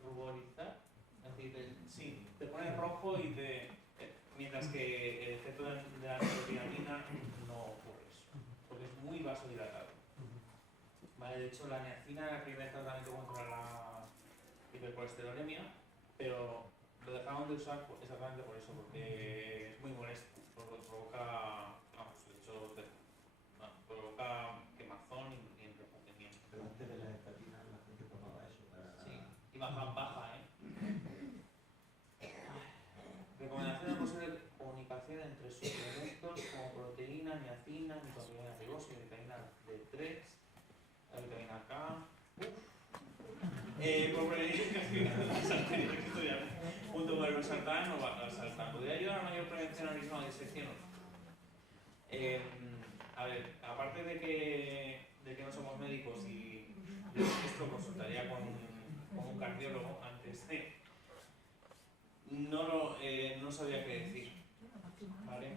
ruborizar, es decir, sí, te pone rojo y mientras que el efecto de la nicotinamina no ocurre eso, porque es muy vasodilatado. Vale, de hecho, la niacina era el primer tratamiento contra la hipercolesterolemia, pero lo dejaron de usar exactamente por eso, porque es muy molesto, provoca quemazón y enrojecimiento. Pero antes de las estatinas la gente tomaba eso para... Sí, y baja, Recomendación de posible comunicación entre suplementos como proteína, niacina, nicotinamida ribosa y vitamina D3 Por prevenir las arterias estudiantes, junto con el valsartán o valsartán, ¿podría ayudar a mayor prevención al mismo disección? A ver, aparte de que no somos médicos y esto consultaría con un cardiólogo antes de... No sabía qué decir. ¿Vale?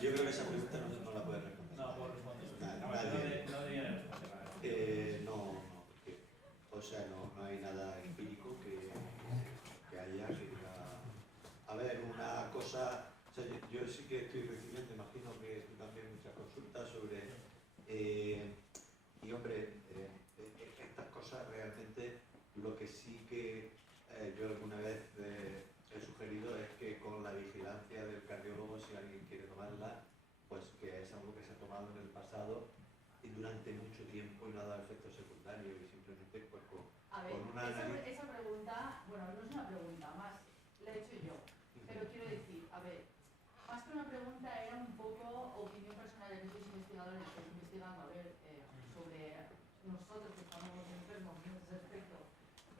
Yo creo que esa pregunta no la puedes responder. No, puedo responder. Nadie. No debería de responder. No, porque, o sea, no hay nada empírico que haya que diga, a ver, una cosa, o sea, yo sí que estoy recibiendo, imagino que tú también muchas consultas sobre, y hombre, estas cosas realmente, lo que sí que yo alguna vez he sugerido es que con la vigilancia del cardiólogo, si alguien quiere tomarla, pues que es algo que se ha tomado en el pasado y durante mucho tiempo y no ha dado efectos secundarios y simplemente pues con una esa pregunta, bueno, no es una pregunta, más la he hecho yo, pero quiero decir, a ver, más que una pregunta era un poco opinión personal de muchos investigadores que estoy investigando, a ver, sobre nosotros que estamos enfermos en ese aspecto,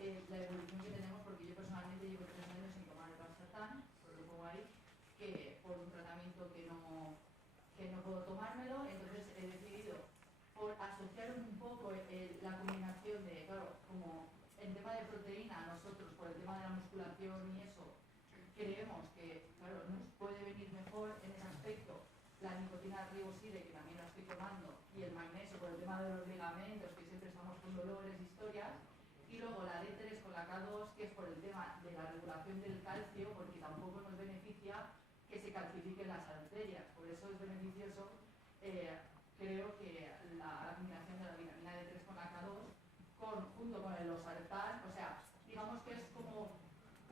la evolución que tenemos, porque yo personalmente llevo 3 años sin tomar el valsartán, por lo pongo ahí, que por un tratamiento que no puedo tomármelo, entonces he decidido por asociar un poco la combinación de, claro, como en tema de proteína, nosotros por el tema de la musculación y eso, creemos que, claro, nos puede venir mejor en ese aspecto la nicotina riboside, que también la estoy tomando, y el magnesio por el tema de los ligamentos, que siempre estamos con dolores, historias, y luego la D3 con la K2, que es por el tema de la regulación del calcio, porque tampoco nos beneficia que se calcifiquen las arterias, por eso es beneficioso, creo que la combinación de la vitamina D3 con la K2, junto con el losartán, o sea, digamos que es como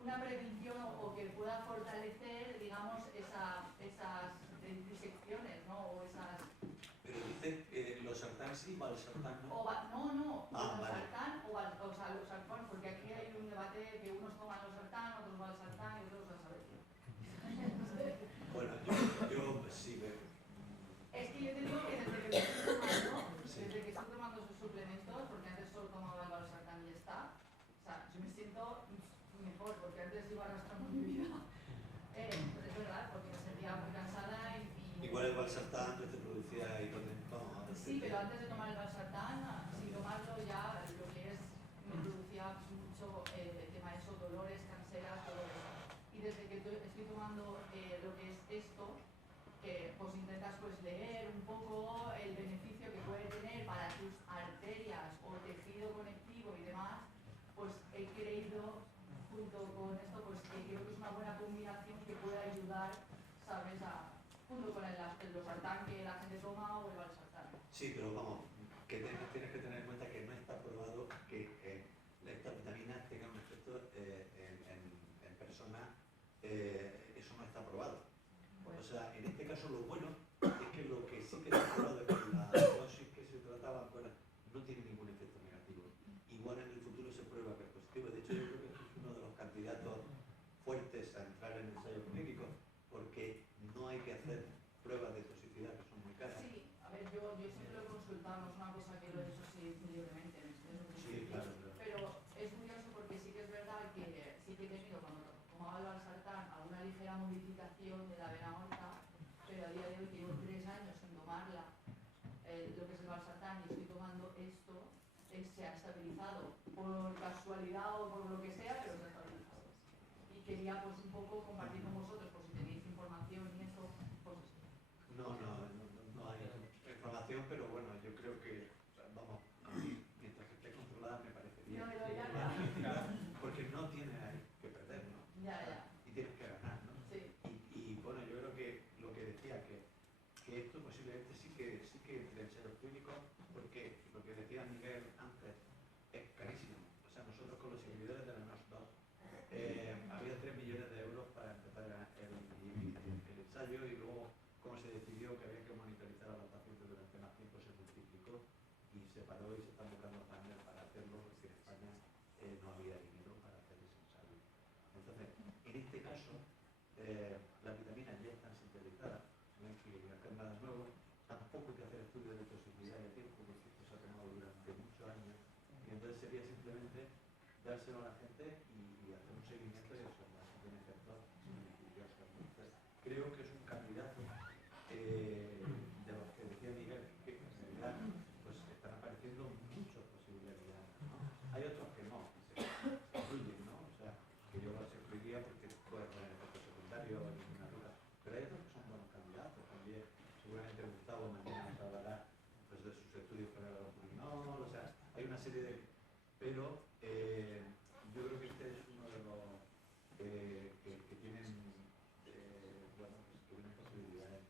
una prevención o que pueda fortalecer, digamos, esas disecciones, ¿no? O esas... Pero dice losartán sí, valsartán no. No, valsartán vale. o sea, losartán, porque aquí hay un debate que unos toman losartán, otros valsartán y otros a saber. Bueno, yo sí veo. Es que yo te digo que desde que estoy tomando, desde que estoy tomando esos suplementos, porque antes solo tomaba el valsartán y ya está, o sea, yo me siento mejor, porque antes iba arrastrando mi vida. Pero es verdad, porque me sentía muy cansada y Igual el valsartán antes te producía hipotensión. sí, pero antes de tomar el valsartán, sin tomarlo ya lo que es, me producía mucho el tema de esos dolores, canseras, todo eso. Y desde que estoy tomando lo que es esto, que pues intentas pues leer un poco el beneficio que puede tener para tus arterias o tejido conectivo y demás, pues he creído, junto con esto, pues que creo que es una buena combinación que puede ayudar, ¿sabes? Junto con el losartán que la gente toma o el valsartán. Sí, pero vamos, que tienes que tener en cuenta que no está probado que esta vitamina tenga un efecto en personas, eso no está probado. O sea, en este caso lo bueno es que lo que sí que está probado es que la dosis que se trataba no tiene ningún efecto negativo. Igual en el futuro se prueba que es positivo. De hecho, yo creo que este es uno de los candidatos fuertes a entrar en ensayos clínicos porque no hay que hacer pruebas de toxicidad que son muy caras. Sí, a ver, yo siempre lo he consultado, no es una cosa que lo he hecho así libremente. Sí, claro. Pero es curioso porque sí que es verdad que sí que he tenido, cuando tomaba el valsartán, alguna ligera modificación de la vena aorta, pero a día de hoy que llevo 3 años sin tomarla, lo que es el valsartán, y estoy tomando esto, se ha estabilizado por casualidad o por lo que sea, pero se ha estabilizado. Y quería pues un poco compartir con vosotros, por si tenéis información y eso, pues No hay información, pero bueno, yo creo que, vamos, a mí, mientras que esté controlada me parece bien. no, ya. Porque no tienes ahí que perder, ¿no? Ya. Y tienes que ganar, ¿no? Sí. Y bueno, yo creo que lo que decía, que esto posiblemente sí que entre en ensayos clínicos, porque lo que decía Miguel antes es carísimo. O sea, nosotros con los inhibidores de la NOS2 había 3 millones de euros para empezar el ensayo y luego, como se decidió que había que monitorizar a los pacientes durante más tiempo, se multiplicó y se paró y se están buscando partners para hacerlo porque en España no había dinero para hacer ese ensayo. Entonces, en este caso, las vitaminas ya están sintetizadas, no hay que hacer nada nuevo, tampoco hay que hacer estudio de toxicidad de tiempo, porque esto se ha tomado durante muchos años, y entonces sería simplemente dárselo a la gente y hacer un seguimiento de eso, más beneficios. Entonces, creo que es un candidato de los que decía Miguel, que en realidad pues, están apareciendo muchas posibilidades, ¿no? Hay otros que no, que se excluyen, ¿no? O sea, que yo los excluiría porque pueden tener efectos secundarios o ninguna duda, pero hay otros que son buenos candidatos también. Seguramente Gustavo mañana nos hablará pues, de sus estudios para el purinol, o sea, hay una serie de... Pero yo creo que este es uno de los que tienen, bueno, pues, que tienen posibilidades.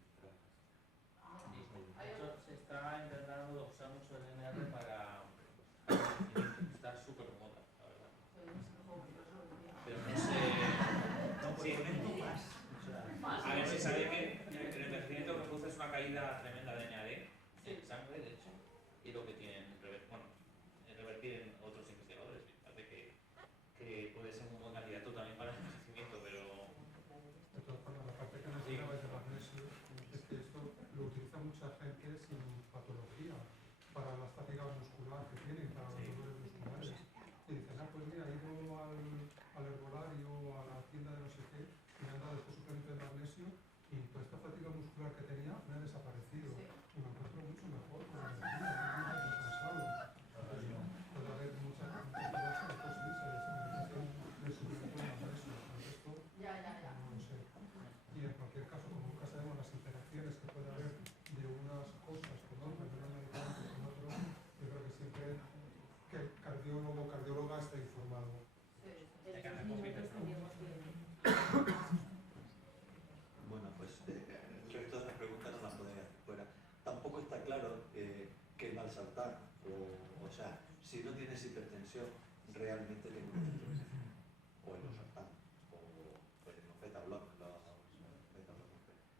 Se está intentando usar mucho el NR para estar súper moda, la verdad. Pero no sé... Sí, a ver, se sabe que el envejecimiento que produce es una caída tremenda de NAD en sangre, de hecho, y lo que tienen, bueno, revertir en otros investigadores. Parece que puede ser un buen candidato también para el envejecimiento, pero... De todas formas, la parte que mencionabas de magnesio es que esto lo utiliza mucha gente sin patología para la fatiga muscular que tienen, para los dolores musculares. Y dicen, pues mira, he ido al herbolario o a la tienda de no sé qué y me han dado este suplemento de magnesio y toda esta fatiga muscular que tenía me ha desaparecido. Y me encuentro mucho mejor con la energía, muy más descansado. Puede haber mucha gente que sí, se desinvitación del suplemento de magnesio. Pero esto, no lo sé. Y en cualquier caso, como nunca sabemos las interacciones que puede haber de unas cosas con otras, de unos medicamentos con otros, yo creo que siempre que el cardiólogo o cardióloga esté informado. Bueno, pues el resto de las preguntas no las podría hacer fuera. Tampoco está claro que el valsartán, o sea, si no tienes hipertensión, realmente tiene un efecto benéfico. O el losartán, o los beta-block,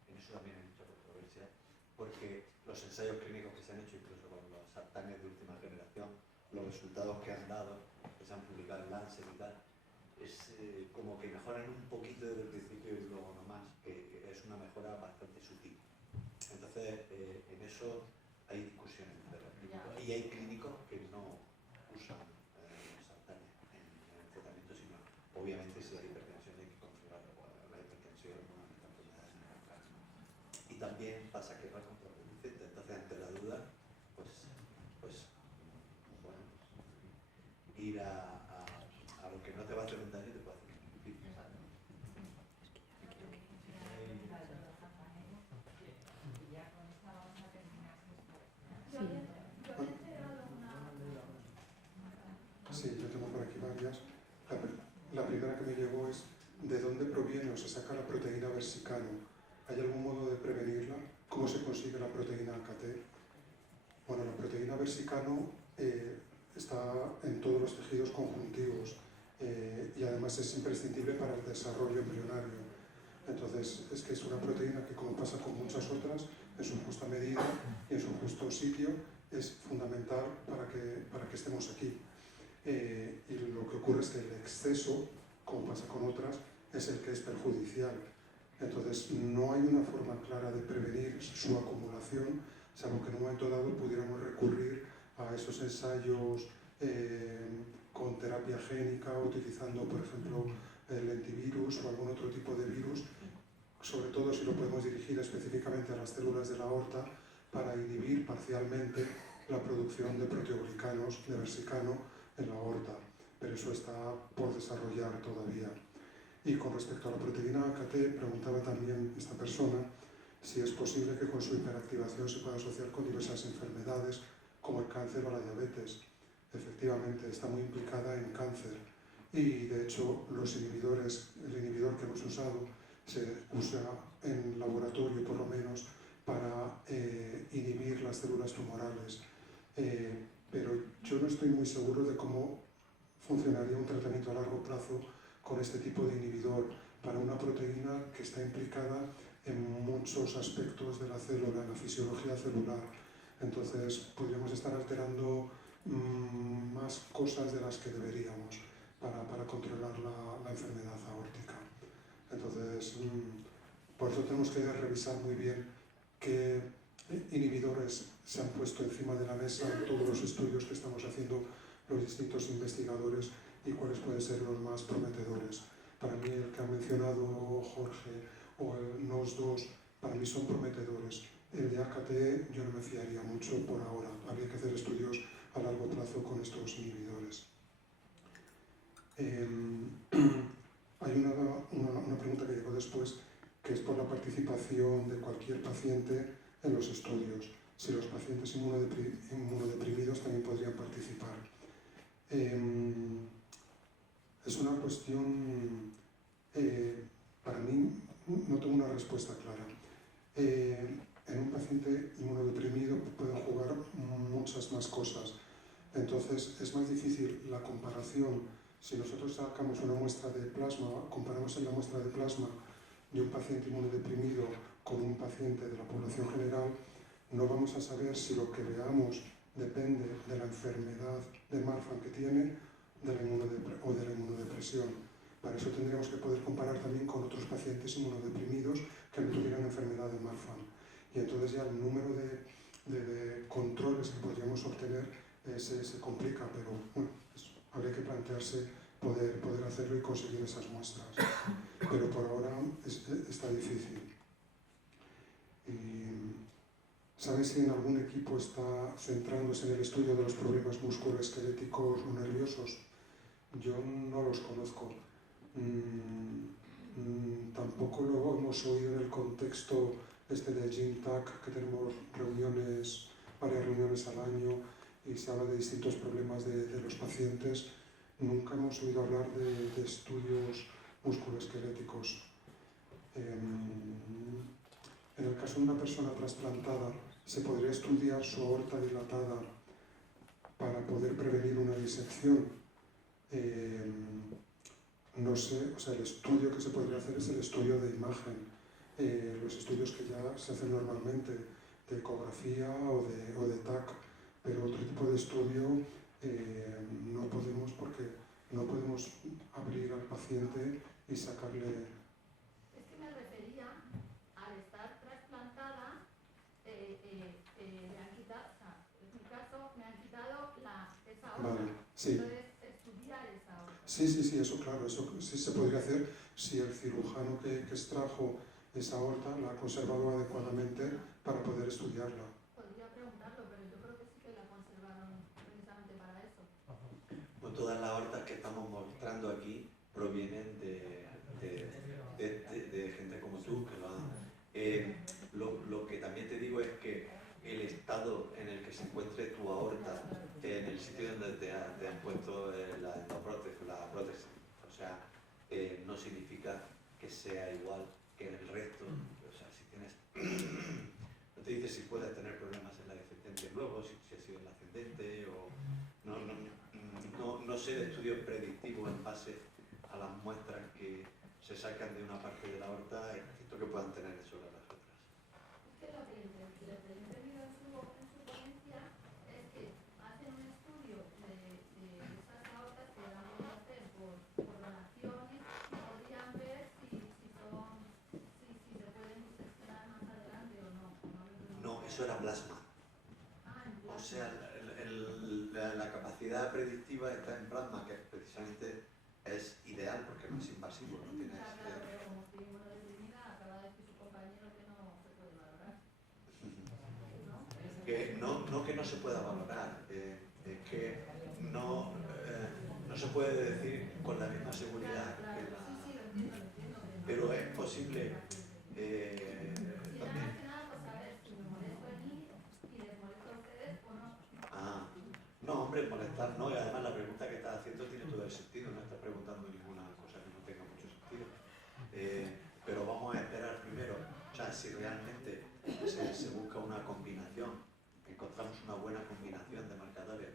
en eso también hay mucha controversia, porque los ensayos clínicos que se han hecho, incluso con los sartanes de última generación, los resultados que han dado, que se han publicado en Lancet y tal, es como que mejoran un poquito desde el principio y luego no más, que es una mejora bastante sutil. Entonces, en eso hay discusiones entre los clínicos, y hay clínicos que no usan sartanes en el tratamiento, sino obviamente si hay hipertensión hay que controlar la hipertensión, una de las enfermedades neurales. Y también pasa que es contraproducente, entonces ante la duda, pues bueno, ir a lo que no te va a hacer un daño te puede hacer un beneficio. Sí, yo tengo por aquí varias. La primera que me llegó es ¿de dónde proviene o se saca la proteína versicano? ¿Hay algún modo de prevenirla? ¿Cómo se consigue la proteína AKT? Bueno, la proteína versicano está en todos los tejidos conjuntivos y además es imprescindible para el desarrollo embrionario. Entonces, es que es una proteína que, como pasa con muchas otras, en su justa medida y en su justo sitio, es fundamental para que estemos aquí. Y lo que ocurre es que el exceso, como pasa con otras, es el que es perjudicial. Entonces, no hay una forma clara de prevenir su acumulación, salvo que en un momento dado pudiéramos recurrir a esos ensayos con terapia génica, utilizando, por ejemplo, el lentivirus o algún otro tipo de virus, sobre todo si lo podemos dirigir específicamente a las células de la aorta para inhibir parcialmente la producción de proteoglicanos de versicano en la aorta, pero eso está por desarrollar todavía. Y con respecto a la proteína AKT, preguntaba también esta persona si es posible que con su hiperactivación se pueda asociar con diversas enfermedades como el cáncer o la diabetes. Efectivamente, está muy implicada en cáncer y de hecho el inhibidor que hemos usado se usa en laboratorio por lo menos para inhibir las células tumorales. Pero yo no estoy muy seguro de cómo funcionaría un tratamiento a largo plazo con este tipo de inhibidor para una proteína que está implicada en muchos aspectos de la célula, en la fisiología celular. Entonces podríamos estar alterando más cosas de las que deberíamos para controlar la enfermedad aórtica. Entonces, por eso tenemos que revisar muy bien qué inhibidores se han puesto encima de la mesa en todos los estudios que estamos haciendo los distintos investigadores y cuáles pueden ser los más prometedores. Para mí el que ha mencionado Jorge o el NOS2, para mí son prometedores. El de AKT yo no me fiaría mucho por ahora, habría que hacer estudios a largo plazo con estos inhibidores. Hay una pregunta que llegó después, que es por la participación de cualquier paciente en los estudios, si los pacientes inmunodeprimidos también podrían participar. Es una cuestión, para mí no tengo una respuesta clara. En un paciente inmunodeprimido pueden jugar muchas más cosas, entonces es más difícil la comparación. Si nosotros sacamos una muestra de plasma, comparamos en la muestra de plasma de un paciente inmunodeprimido con un paciente de la población general, no vamos a saber si lo que veamos depende de la enfermedad de Marfan que tiene o de la inmunodepresión. Para eso tendríamos que poder comparar también con otros pacientes inmunodeprimidos que no tuvieran enfermedad de Marfan. Y entonces ya el número de controles que podríamos obtener se complica, pero bueno, habría que plantearse poder hacerlo y conseguir esas muestras. Pero por ahora está difícil. ¿Sabes si en algún equipo está centrándose en el estudio de los problemas musculoesqueléticos o nerviosos? Yo no los conozco. Tampoco lo hemos oído en el contexto de GymTac, que tenemos varias reuniones al año y se habla de distintos problemas de los pacientes. Nunca hemos oído hablar de estudios musculoesqueléticos. En el caso de una persona trasplantada, ¿se podría estudiar su aorta dilatada para poder prevenir una disección? No sé, o sea, el estudio que se podría hacer es el estudio de imagen, los estudios que ya se hacen normalmente, de ecografía o de TAC, pero otro tipo de estudio no podemos, porque no podemos abrir al paciente y sacarle... Es que me refería al estar trasplantada, me han quitado, o sea, en mi caso me han quitado esa aorta. Vale, sí. Entonces, estudiar esa aorta. Sí, eso claro, eso sí se podría hacer si el cirujano que extrajo esa aorta la ha conservado adecuadamente para poder estudiarla. Podría preguntarlo, pero yo creo que sí que la conservaron precisamente para eso. Pues todas las aortas que estamos mostrando aquí provienen de gente como tú, que lo han... lo que también te digo es que el estado en el que se encuentre tu aorta, en el sitio donde te han puesto la prótesis, o sea, no significa que sea igual que en el resto. O sea, si tienes... no te dice si puedes tener problemas en la descendente luego, si ha sido en la ascendente o... No sé de estudios predictivos en base a las muestras que se sacan de una parte de la aorta, esto que puedan tener sobre las otras. Es que lo que les he entendido en su ponencia es que hacen un estudio de esas aortas que vamos a hacer por donaciones y podrían ver si se pueden diseccionar más adelante o no. No, eso era plasma. O sea, la capacidad predictiva está en plasma, que precisamente es ideal porque no es invasivo, no tienes... Claro, pero como estoy inmunodeprimida, acaba de decir su compañero que no se puede valorar. ¿No? Que no se pueda valorar, es que no se puede decir con la misma seguridad que la... Sí, lo entiendo. Pero es posible también... No, hombre, molestar no, y además la pregunta que estás haciendo tiene todo el sentido, no estás preguntando ninguna cosa que no tenga mucho sentido. Pero vamos a esperar primero, o sea, si realmente se busca una combinación, encontramos una buena combinación de marcadores